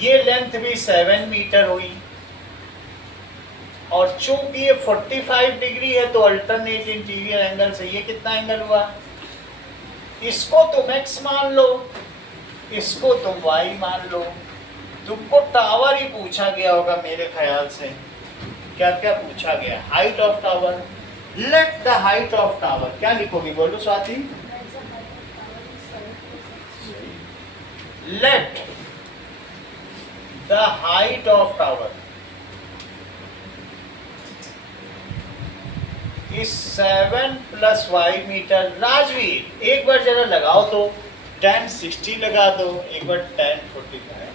ये लेंथ भी 7 मीटर हुई, और चूंकि ये 45 डिग्री है तो अल्टरनेट इंटीरियर एंगल से ये कितना एंगल हुआ? इसको तुम x मान लो, इसको तुम y मान लो। तुमको टावर ही पूछा गया होगा मेरे ख्याल से। क्या क्या पूछा गया? Height of tower. Let the height of tower, क्या लिखोगी बोलो स्वाति? Let the height of tower is 7 + y metre. Rajveer एक बार जरा लगाओ तो, tan 60 लगा दो, एक बार tan 45,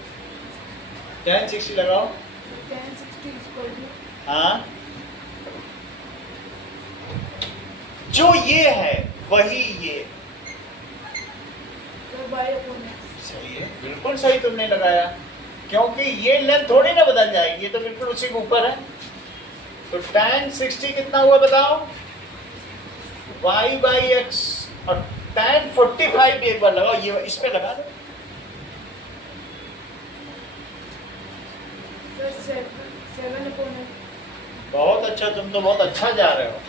tan 60 लगाओ। Tan 60 is equal to हाँ, जो ये है वही ये y upon x. सही है, बिल्कुल सही तुमने लगाया, क्योंकि ये लेंथ थोड़ी ना बदल जाएगी, ये तो बिल्कुल उसी के ऊपर है। तो tan 60 कितना हुआ बताओ? y/x। और tan 45 भी एक बार लगाओ, ये इस पे लगा दो। So 7 upon x. बहुत अच्छा, तुम तो बहुत अच्छा जा रहे हो।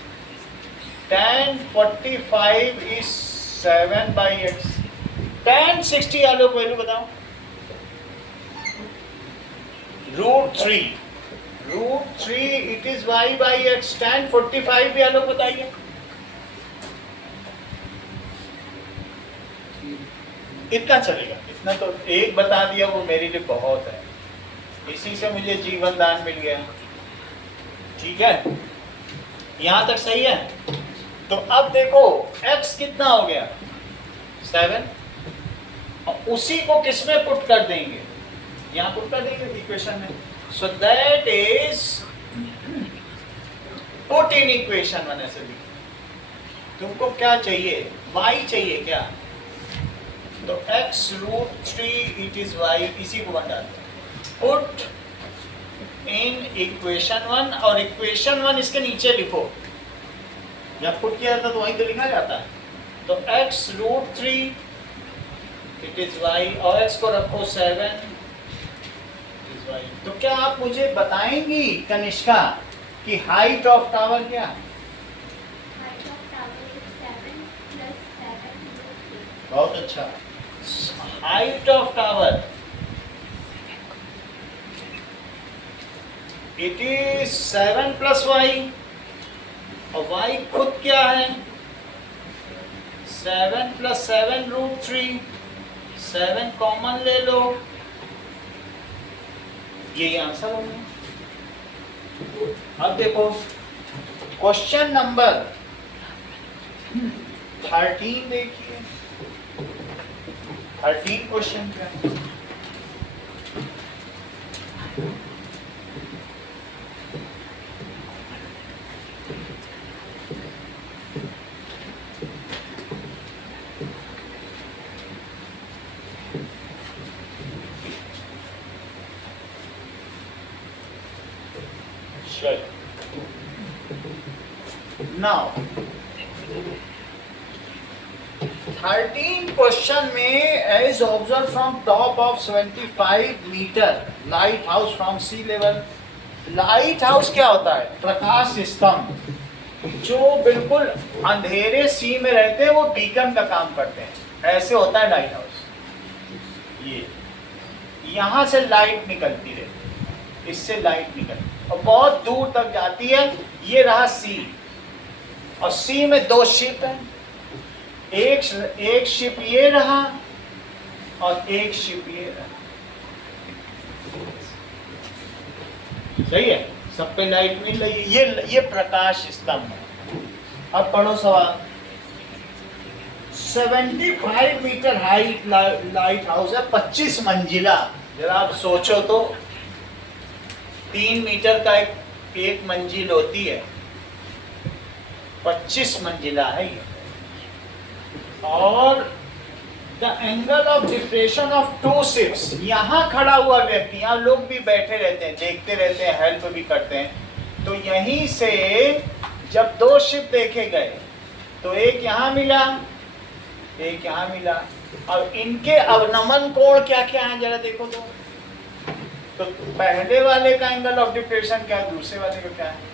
tan 45 is 7/x। tan 60 Alok value बताओ। √3 it is y/x। tan 45 भी आलोक बताइए। इतना चलेगा, इतना तो एक बता दिया, वो मेरे लिए बहुत है, इसी से मुझे जीवन दान मिल गया। ठीक है, यहां तक सही है। तो अब देखो x कितना हो गया? 7। और उसी को किस में पुट कर देंगे? यहां पुट कर देंगे इक्वेशन में। So that is put in equation 1 ऐसे लिख। तुमको क्या चाहिए, y चाहिए क्या, तो x√3 इट इज y, इसी को बन डालते हैं। पुट इन इक्वेशन 1, और इक्वेशन 1 इसके नीचे लिखो, जब पुट किया जाता तो वहीं तो लिखा जाता है। तो x√3 इट इज y, और x को रखो 7 इज y। तो क्या आप मुझे बताएंगी कनिष्का कि हाइट ऑफ टावर क्या? Height of tower is 7 plus 7 root 3. बहुत अच्छा। Height of tower it is 7 plus y, और y खुद क्या है, 7 प्लस 7 रूट 3, 7 कॉमन ले लो, यही आंसर होगा। अब देखो क्वेश्चन नंबर 13 देखिए, 13 क्वेश्चन क्या है? Now 13 क्वेश्चन में as observe from top of 75 metre lighthouse from sea level. Lighthouse क्या होता है? प्रकाश स्तंभ, जो बिल्कुल अंधेरे सी में रहते हैं, वो बीकन का काम करते हैं। ऐसे होता है लाइट हाउस। ये यहाँ से लाइट निकलती रहती, इससे लाइट निकलती और बहुत दूर तक जाती है। ये रहा सी, और सी में 2 शिप है, एक शिप ये रहा और एक शिप ये रहा। सही है, सब पे लाइट मिल रही है। ये प्रकाश स्तंभ है। अब पढ़ो सवाल। 75 मीटर हाइट लाइट हाउस है, 25 मंजिला। जरा आप सोचो तो 3 मीटर का एक मंजिल होती है, 25 मंजिला है ये। और the angle of depression of 2 ships, यहाँ खड़ा हुआ व्यक्ति, यहाँ लोग भी बैठे रहते हैं, देखते रहते हैं, हेल्प भी करते हैं। तो यहीं से जब 2 शिप देखे गए तो एक यहाँ मिला, एक यहाँ मिला, और इनके अवनमन कोण क्या क्या है जरा देखो तो पहले वाले का एंगल ऑफ डिप्रेशन क्या है, दूसरे वाले का क्या है।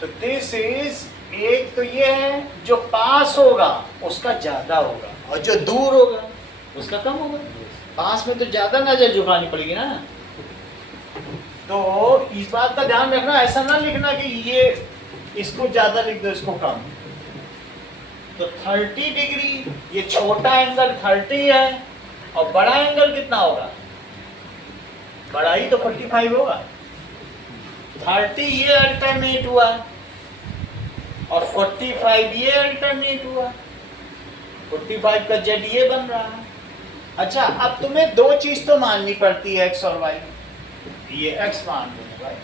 तो दिस इज, एक तो ये है जो पास होगा उसका ज्यादा होगा, और जो दूर होगा उसका कम होगा। पास में तो ज्यादा नजर झुकानी पड़ेगी ना। तो इस बात का ध्यान रखना, ऐसा ना लिखना कि ये इसको ज्यादा लिख दो इसको कम। तो 30 डिग्री, ये छोटा एंगल 30 है, और बड़ा एंगल कितना होगा? बड़ा ही तो 45 होगा। 30 ये अल्टरनेट हुआ, और 45 ये अल्टरनेट हुआ। 45 का जेड ये बन रहा है। अच्छा, अब तुम्हें 2 चीज तो माननी पड़ती है, एक्स और वाई। ये एक्स मान लो भाई,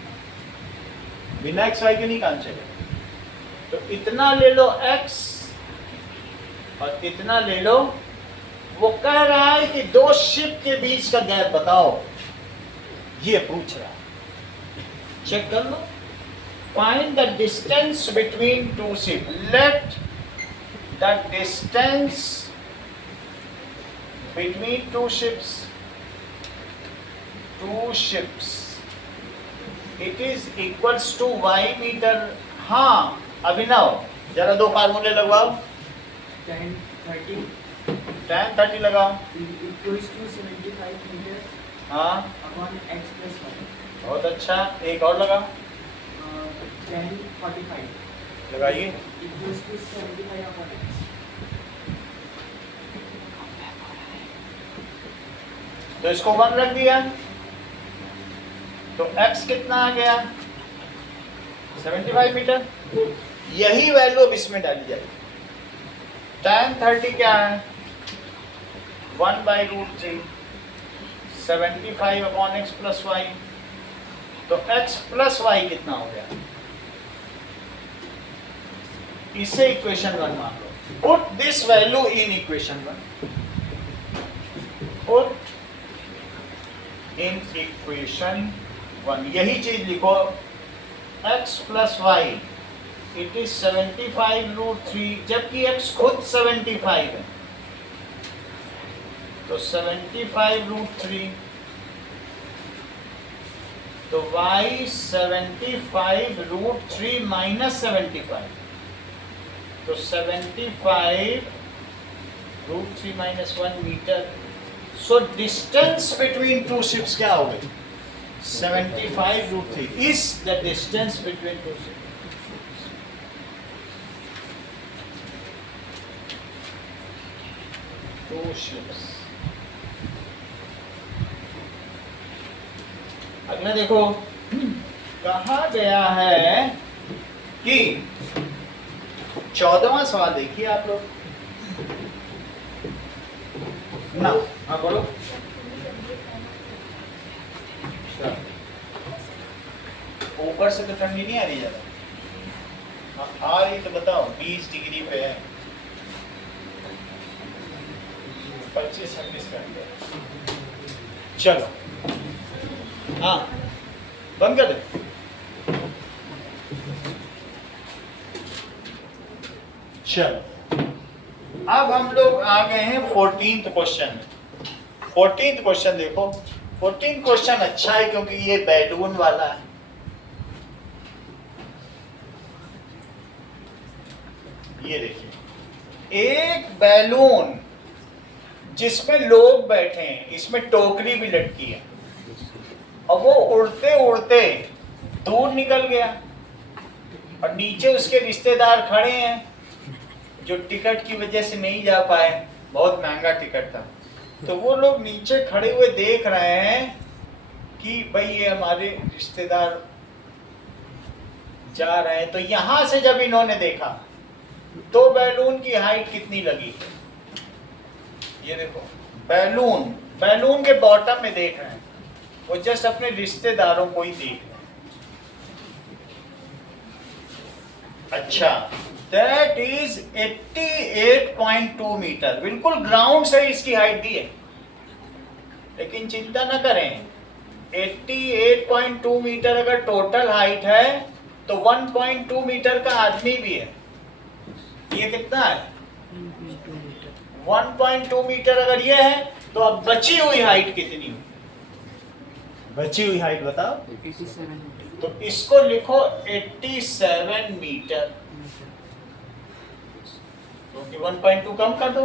बिना एक्स वाई के नहीं काम चलेगा। तो इतना ले लो एक्स और इतना ले लो। वो कह रहा है कि 2 शिप के बीच का गैप बताओ, ये पूछ रहा है। चेक कर लो। Find the distance between 2 ships. Let the distance between 2 ships, it is equals to y meter. हाँ अभिनव, जरा 2 फार्मूले लगवाओ। tan 30 tan 30 लगाओ। equals to 75 meter हाँ upon x plus 1. बहुत अच्छा, एक और लगाओ। Tan 45 लगाइए। equals to 75 upon x. तो इसको 1 रख दिया, तो x कितना आ गया? 75 मीटर। यही वैल्यू अब इसमें डाली जाएगी। tan 30 क्या है? 1/√3, 75 अपॉन x प्लस वाई। तो x प्लस वाई कितना हो गया? इसे इक्वेशन 1 मान लो. Put this value in equation 1. Put in equation 1. यही चीज लिखो. x plus y it is 75 root 3, जबकि x खुद 75 है, तो 75 root 3, तो y 75 root 3 minus 75, तो 75 root 3 minus 1 meter. So distance between two ships क्या हो गई? 75 root 3 is the distance between two ships. Two ships. अगला देखो, कहा गया है कि 14वां सवाल देखिए आप लोग ना. हाँ बोलो. ऊपर से तो ठंडी नहीं आ रही ज्यादा. हाँ, आ रही तो बताओ. 20 डिग्री पे है. 25-26 का अंदर. चलो. हाँ बंद कर दे. चलो अब हम लोग आ गए हैं 14th क्वेश्चन में. 14th क्वेश्चन देखो. 14th क्वेश्चन अच्छा है क्योंकि ये बैलून वाला है. ये देखिए, एक बैलून जिसमें लोग बैठे हैं, इसमें टोकरी भी लटकी है, और वो उड़ते उड़ते दूर निकल गया, और नीचे उसके रिश्तेदार खड़े हैं जो टिकट की वजह से नहीं जा पाए. बहुत महंगा टिकट था. तो वो लोग नीचे खड़े हुए देख रहे हैं कि भाई ये हमारे रिश्तेदार जा रहे हैं. तो यहां से जब इन्होंने देखा तो बैलून की हाइट कितनी लगी? ये देखो, बैलून के बॉटम में देख रहे हैं. वो जस्ट अपने रिश्तेदारों को ही देख रहे हैं. अच्छा, दैट इज 88.2 मीटर. बिल्कुल ग्राउंड से इसकी हाइट दी है. लेकिन चिंता न करें, 88.2 मीटर अगर टोटल हाइट है तो 1.2 मीटर का आदमी भी है. ये कितना है? 1.2 मीटर. अगर ये है तो अब बची हुई हाइट कितनी हुई? बची हुई हाइट बताओ. 87 तो इसको लिखो 87 मीटर, क्योंकि 1.2 कम कर दो.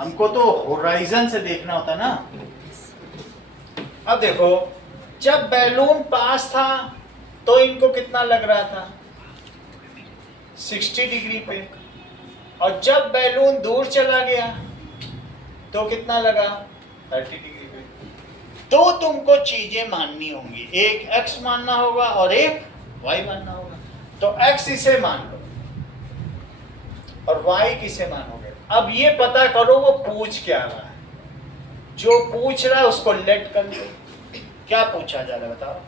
हमको तो होराइजन से देखना होता ना. अब देखो, जब बैलून पास था तो इनको कितना लग रहा था? 60 डिग्री पे. और जब बैलून दूर चला गया तो कितना लगा? 30 डिग्री पे. तो तुमको चीजें माननी होंगी. एक x मानना होगा और एक y मानना होगा. तो x इसे मान लो और y किसे मानोगे? अब ये पता करो वो पूछ क्या रहा है. जो पूछ रहा है उसको लेट कर लो. क्या पूछा जा रहा है बताओ?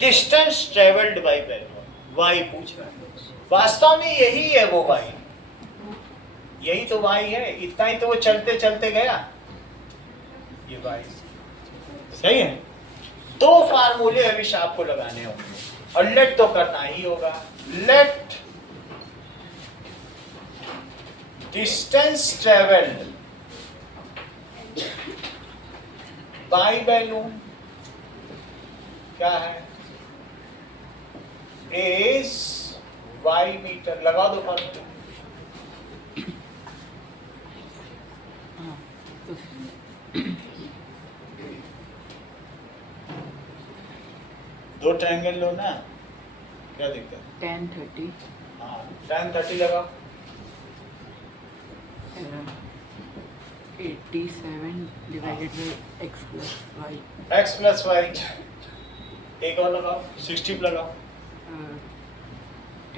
Distance travelled by balloon. y पूछ रहा है. वास्तव में यही है वो y. यही तो y है. इतना ही तो वो चलते चलते गया. ये y सही है. दो फार्मूले अभी आपको लगाने होंगे और लेट तो करना ही होगा. Let distance travelled by balloon क्या है? Is y metre. लगा दो फार्मूला. दो ट्रायंगल लो ना, क्या दिक्कत? tan 30 हाँ, tan 30 लगाओ. 87 divided by x plus y. x plus y. एक और लगाओ, 60 लगाओ.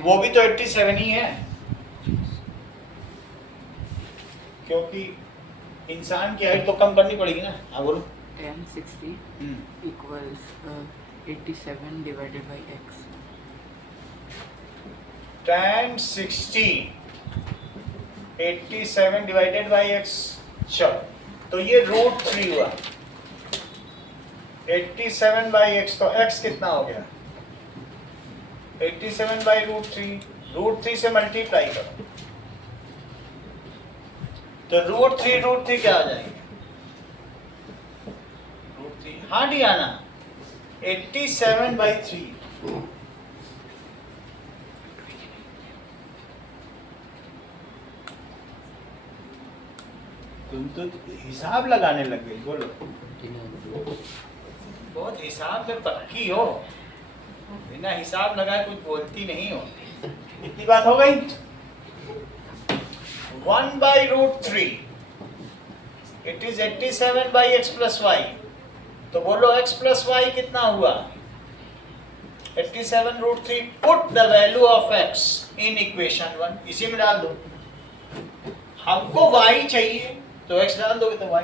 वो भी तो 87 ही है, क्योंकि इंसान की हाइट तो कम करनी पड़ेगी ना. हाँ बोलो. tan 60 equals 87 divided by x. tan 60 87 divided by x। चलो तो ये √3 हुआ 87 बाई x, तो x कितना हो गया 87 बाई √3 से मल्टीप्लाई करो तो √3 क्या आ जाएंगे √3। हाँ डियाना 87 बाई 3। तुम तो हिसाब लगाने लग गई, बोलो बहुत हिसाब में पक्की हो, बिना हिसाब लगाए कुछ बोलती नहीं हो। इतनी बात हो गई। 1 by √3 it is 87 by x plus y. तो बोलो x प्लस वाई कितना हुआ 87 √3। Put the value of x in equation 1, इसी में डाल दो। हमको y चाहिए तो x डाल दोगे तो y।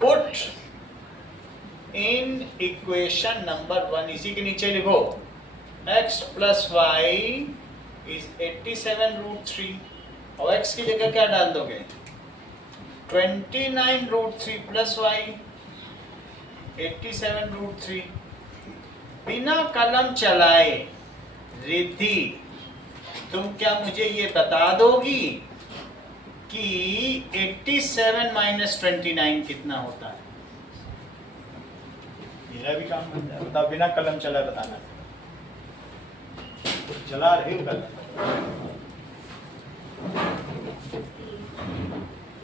Put in equation number 1, इसी के नीचे लिखो x प्लस वाई इज 87 √3 और x की जगह क्या डाल दोगे 29 √3 प्लस वाई 87 √3। बिना कलम चलाए रिद्धि तुम क्या मुझे ये बता दोगी कि 87 माइनस 29 कितना होता है? मेरा भी काम बन जाए, बताओ बिना कलम चला बताना। चला रहे हो कलम।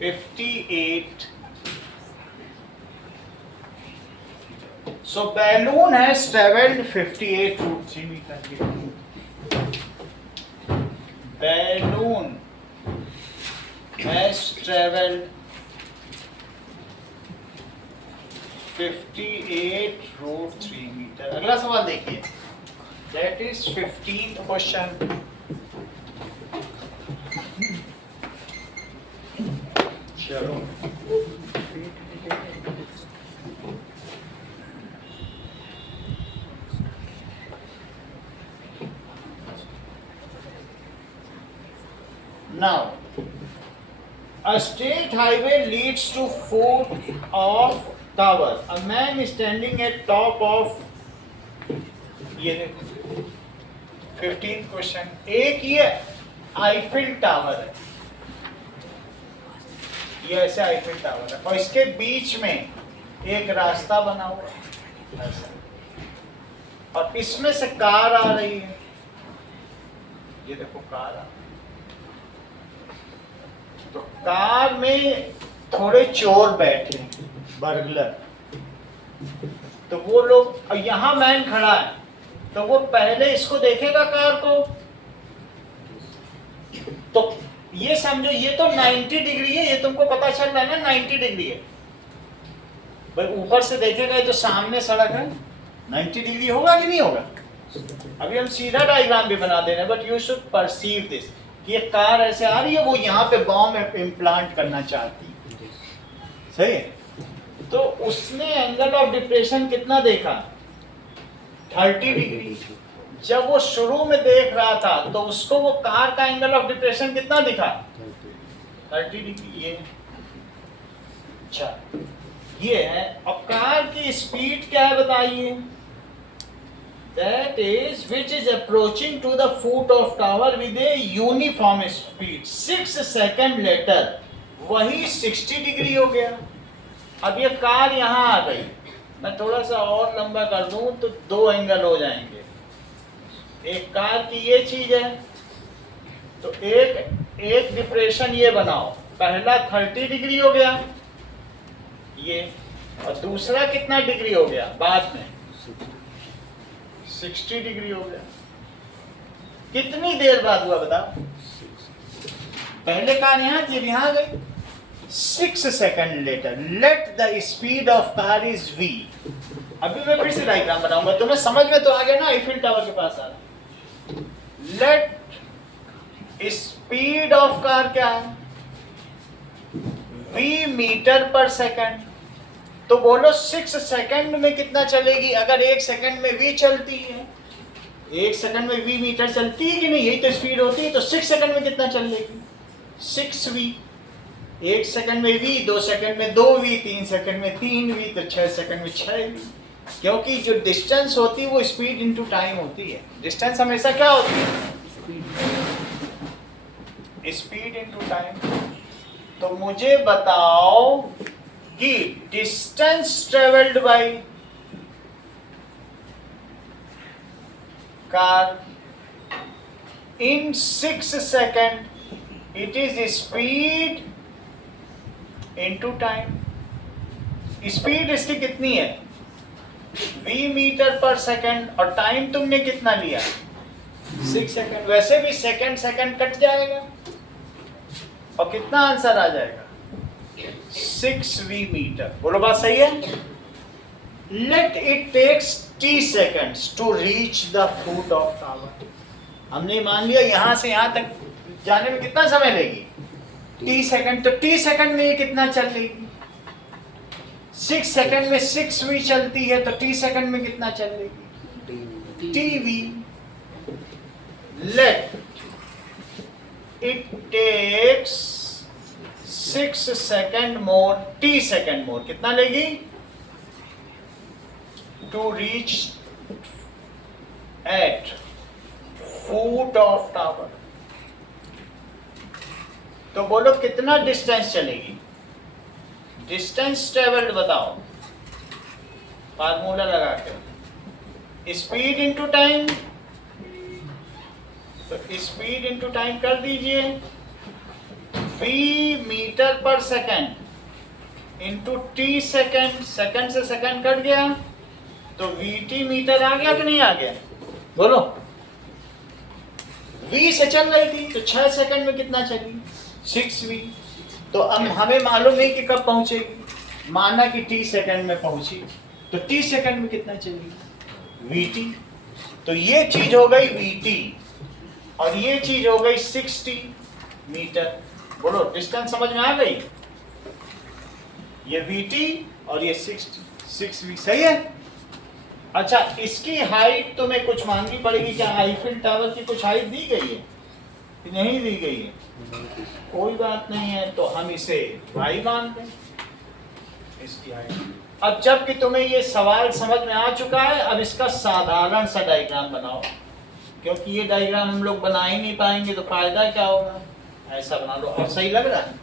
58। So balloon has traveled 58 √3 meter. Balloon has traveled 58 √3 meter. अगला सवाल देखिए, that is 15th question. चलो now a state highway leads to foot of tower. A man is standing at top of ये 15th क्वेश्चन। एक ये Eiffel tower है, ये ऐसे आईफिल टावर है और इसके बीच में एक रास्ता बना हुआ है ऐसा, और इसमें से कार आ रही है। ये देखो कार आ, तो कार में थोड़े चोर बैठे, बर्गलर। तो वो लोग, यहां मैन खड़ा है, तो वो पहले इसको देखेगा कार को, तो ये समझो ये तो 90 डिग्री है, ये तुमको पता चल रहा है ना 90 डिग्री है। भाई ऊपर से देखेगा ये तो सामने सड़क है, 90 डिग्री होगा कि नहीं होगा? अभी हम सीधा डायग्राम भी बना दे रहे हैं, but you should perceive this कि ये कार ऐसे आ रही है, वो यहाँ पे बॉम्ब में इम्प्लांट करना चाहती है, सही है? तो उसने एंगल ऑफ डिप्रेशन कितना देखा 30 डिग्री। जब वो शुरू में देख रहा था तो उसको वो कार का एंगल ऑफ डिप्रेशन कितना दिखा 30 डिग्री। ये अच्छा ये है। और कार की स्पीड क्या है बताइए? That is which is approaching to the foot of tower with a uniform speed. 6 second later वही 60 डिग्री हो गया। अब ये कार यहाँ आ गई, मैं थोड़ा सा और लंबा कर दूं तो 2 एंगल हो जाएंगे। एक कार की ये चीज है, तो एक डिप्रेशन ये बनाओ, पहला 30 डिग्री हो गया ये, और दूसरा कितना डिग्री हो गया बाद में 60 डिग्री हो गया। कितनी देर बाद हुआ बताओ? पहले कार यहाँ थी, यहाँ गई। 6 second later. Let the speed of car is v। अभी मैं फिर से डायग्राम बनाऊंगा, तुम्हें समझ में तो आ गया ना आईफिल टावर के पास आ रहा। लेट स्पीड ऑफ कार क्या है v मीटर पर सेकंड। तो बोलो 6 सेकंड में कितना चलेगी? अगर 1 सेकंड में v चलती है, 1 सेकंड में v मीटर चलती है कि नहीं? यही तो स्पीड होती है। तो 6 सेकंड में कितना चलेगी? 6v, 1 सेकंड में v, 2 सेकंड में 2v, 3 सेकंड में 3v, तो 6 सेकंड में 6v। क्योंकि जो डिस्टेंस होती है वो स्पीड इनटू टाइम होती है। डिस्टेंस हमेशा क्या होती है? Speed into time. तो मुझे बताओ कि distance travelled by car in 6 seconds, it is speed into time. Speed इसकी कितनी है? v मीटर पर सेकंड, और टाइम तुमने कितना लिया? 6 सेकंड। वैसे भी सेकंड सेकंड कट जाएगा और कितना आंसर आ जाएगा? 6v metre. बोलो बात सही है? Let it takes t seconds to reach the foot of tower। हमने मान लिया यहां से यहां तक जाने में कितना समय लेगी? t second. तो t सेकंड में ये कितना चल लेगी? 6 सेकंड में 6v चलती है, तो t सेकंड में कितना चल लेगी? tv। Let it takes 6 second more, t second more, कितना लेगी? To reach at foot of tower. तो बोलो कितना डिस्टेंस चलेगी? डिस्टेंस ट्रेवल्ड बताओ फार्मूला लगा के। स्पीड इनटू टाइम, तो स्पीड इनटू टाइम कर दीजिए। v मीटर पर second into t second, second से सेकंड कट गया तो vt मीटर आ गया कि नहीं आ गया? बोलो। v से चल रही थी तो 6 सेकंड में कितना चली? 6v। तो अब हमें मालूम नहीं कि कब पहुंचेगी। माना कि t सेकंड में पहुंची, तो t सेकंड में कितना चलेगी? vt। तो ये चीज हो गई vt और ये चीज हो गई 60 मीटर। बोलो डिस्टेंस समझ में आ गई? ये vt और ये 6v सही है। अच्छा, इसकी हाइट तुम्हें कुछ मांगनी पड़ेगी क्या? आईफिल टावर की कुछ हाइट दी गई है कि नहीं दी गई है? कोई बात नहीं है, तो हम इसे y मानते हैं इसकी हाइट। अब जबकि तुम्हें ये सवाल समझ में आ चुका है, अब इसका साधारण सा डायग्राम बनाओ, क्योंकि ये डायग्राम हम लोग बना ही नहीं पाएंगे तो फायदा क्या होगा। ऐसा बना लो। और सही लग रहा है?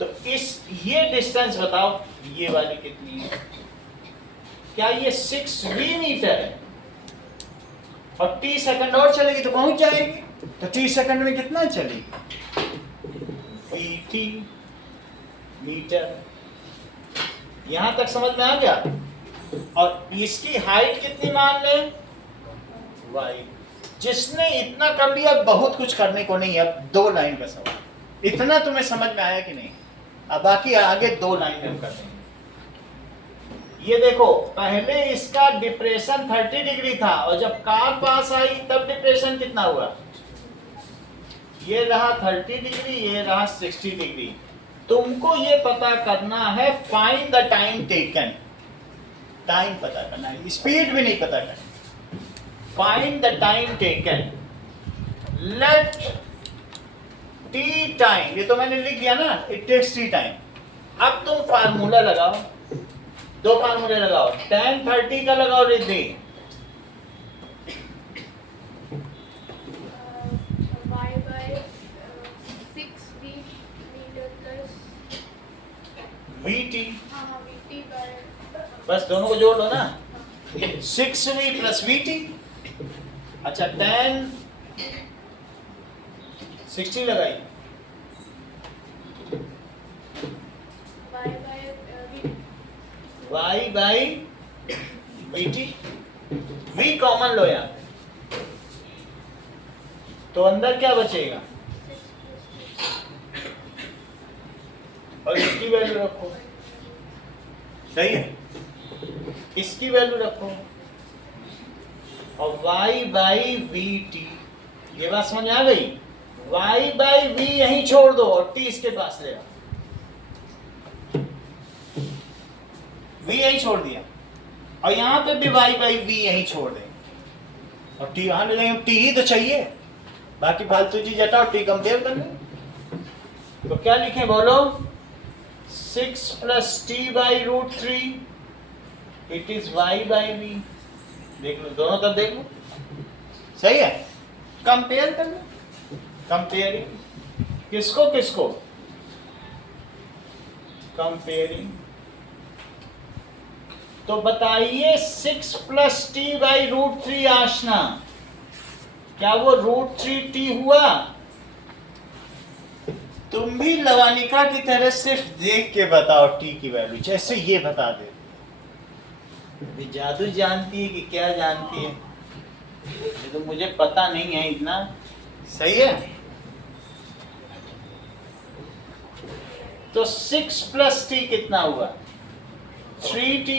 तो ये डिस्टेंस बताओ, ये वाली कितनी है? क्या ये 6v मीटर है? और t सेकंड और चलेगी तो पहुंच जाएगी। तो t सेकंड में कितना चलेगी? vt metre. यहां तक समझ में आ गया? और इसकी हाइट कितनी मान ले? y। जिसने इतना कर लिया, बहुत कुछ करने को नहीं है। अब 2 लाइन का सवाल। इतना तुम्हें समझ में आया कि नहीं? अब बाकी आगे 2 लाइन हम कर देंगे। ये देखो, पहले इसका डिप्रेशन 30 डिग्री था और जब कार पास आई तब डिप्रेशन कितना हुआ? ये रहा 30 डिग्री, ये रहा 60 डिग्री। तुमको ये पता करना है, find the time taken. Time पता करना है, स्पीड भी नहीं पता करना। Find the time taken. Let t time, ये तो मैंने लिख दिया ना, इट टेक्स टी टाइम। अब तुम फार्मूला लगाओ, 2 फार्मूले लगाओ। tan 30 का लगाओ रिद्धि। y by 6v metre plus vt, vt by बस दोनों को जोड़ लो ना। 6v plus vt। अच्छा, tan 60 लगाई, y by vt। v common लो यहाँ, तो अंदर क्या बचेगा? और इसकी वैल्यू रखो। सही है, इसकी वैल्यू रखो और y बाई vt। ये बात समझ में आ गई? y बाई v यहीं छोड़ दो और t इसके पास ले आओ। v यहीं छोड़ दिया और यहां पे भी y बाई v यहीं छोड़ देंगे और t यहां ले लेंगे। t ही तो चाहिए, बाकी फालतू चीज हटाओ, t कंपेयर कर लें। तो क्या लिखें बोलो? 6 + t/√3 इट इज y/v। देख लो, दोनों तरफ देख लो, सही है। कंपेयर कर लो, कंपेयरिंग किसको किसको? कंपेयरिंग। तो बताइए 6 + t/√3 आशना, क्या वो √3t हुआ? तुम भी लवानिका की तरह सिर्फ देख के बताओ t की वैल्यू, जैसे ये बता दे। ये जादू जानती है कि क्या जानती है, ये तो मुझे पता नहीं है इतना, सही है। तो 6 + t कितना हुआ? 3t।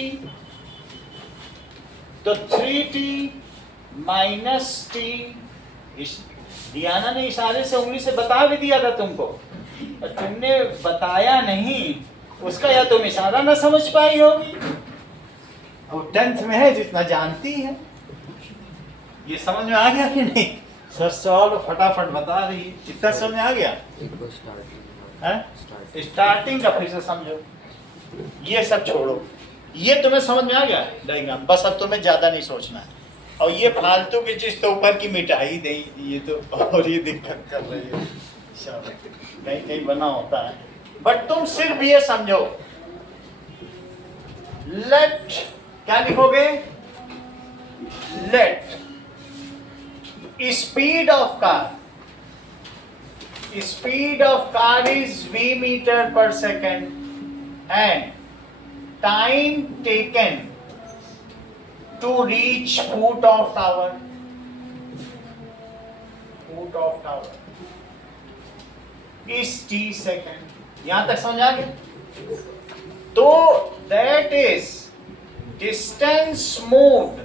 तो 3t - t, डियाना ने इशारे से उंगली से बता भी दिया था तुमको, और तुमने बताया नहीं, उसका या तुम इशारा ना समझ पाई होगी। और 10th में है, जितना जानती है। ये समझ में आ गया कि नहीं? सर सवाल फटाफट बता रही है, इतना समझ में आ गया? स्टार्टिंग का फिर से समझो, ये सब छोड़ो, ये तुम्हें समझ में आ गया डायग्राम, बस अब तुम्हें ज्यादा नहीं सोचना है। और ये फालतू की चीज तो ऊपर की मिटाई दे, ये तो और ये दिक्कत कर रही है, कहीं कहीं बना होता है। बट तुम सिर्फ ये समझो, लेट, क्या लिखोगे? Let speed of car, speed of car is v m/s and time taken to reach foot of tower is t second। यहां तक समझ आ गया? तो that is distance moved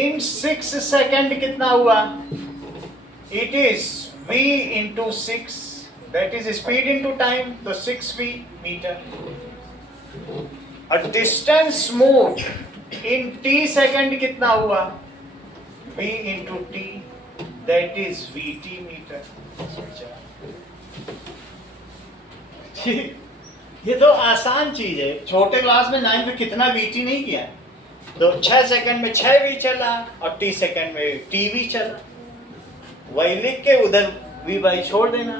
in 6 second कितना हुआ? It is v into 6, that is speed into time, तो 6v metre. और distance moved in t second कितना हुआ? v into t, that is vt metre. ठीक, ये तो आसान चीज है, छोटे क्लास में 9 में कितना vt नहीं किया, तो 6 सेकंड में 6v चला और t सेकंड में tv चला। वही लिख के उधर v बाई छोड़ देना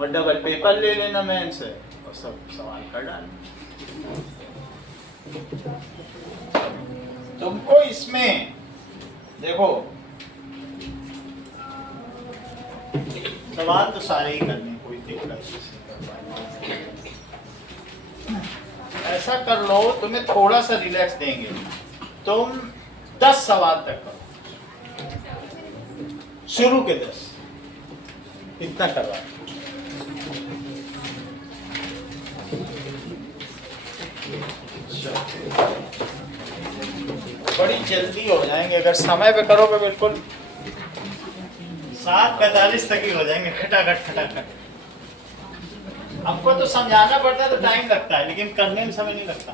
और डबल पेपर ले लेना मैन से और सब सवाल कर डालना। तुमको इसमें देखो, सवाल तो सारे ही करने, कोई दिक्कत नहीं। ऐसा कर लो, तुम्हें थोड़ा सा रिलैक्स देंगे, तुम 10 सवाल तक करो, शुरू के 10 इतना करवा। बड़ी जल्दी हो जाएंगे अगर समय पे करोगे, बिल्कुल 7:45 तक ही हो जाएंगे, खटाखट खटाखट। हमको तो समझाना पड़ता है तो टाइम लगता है, लेकिन करने में समय नहीं लगता।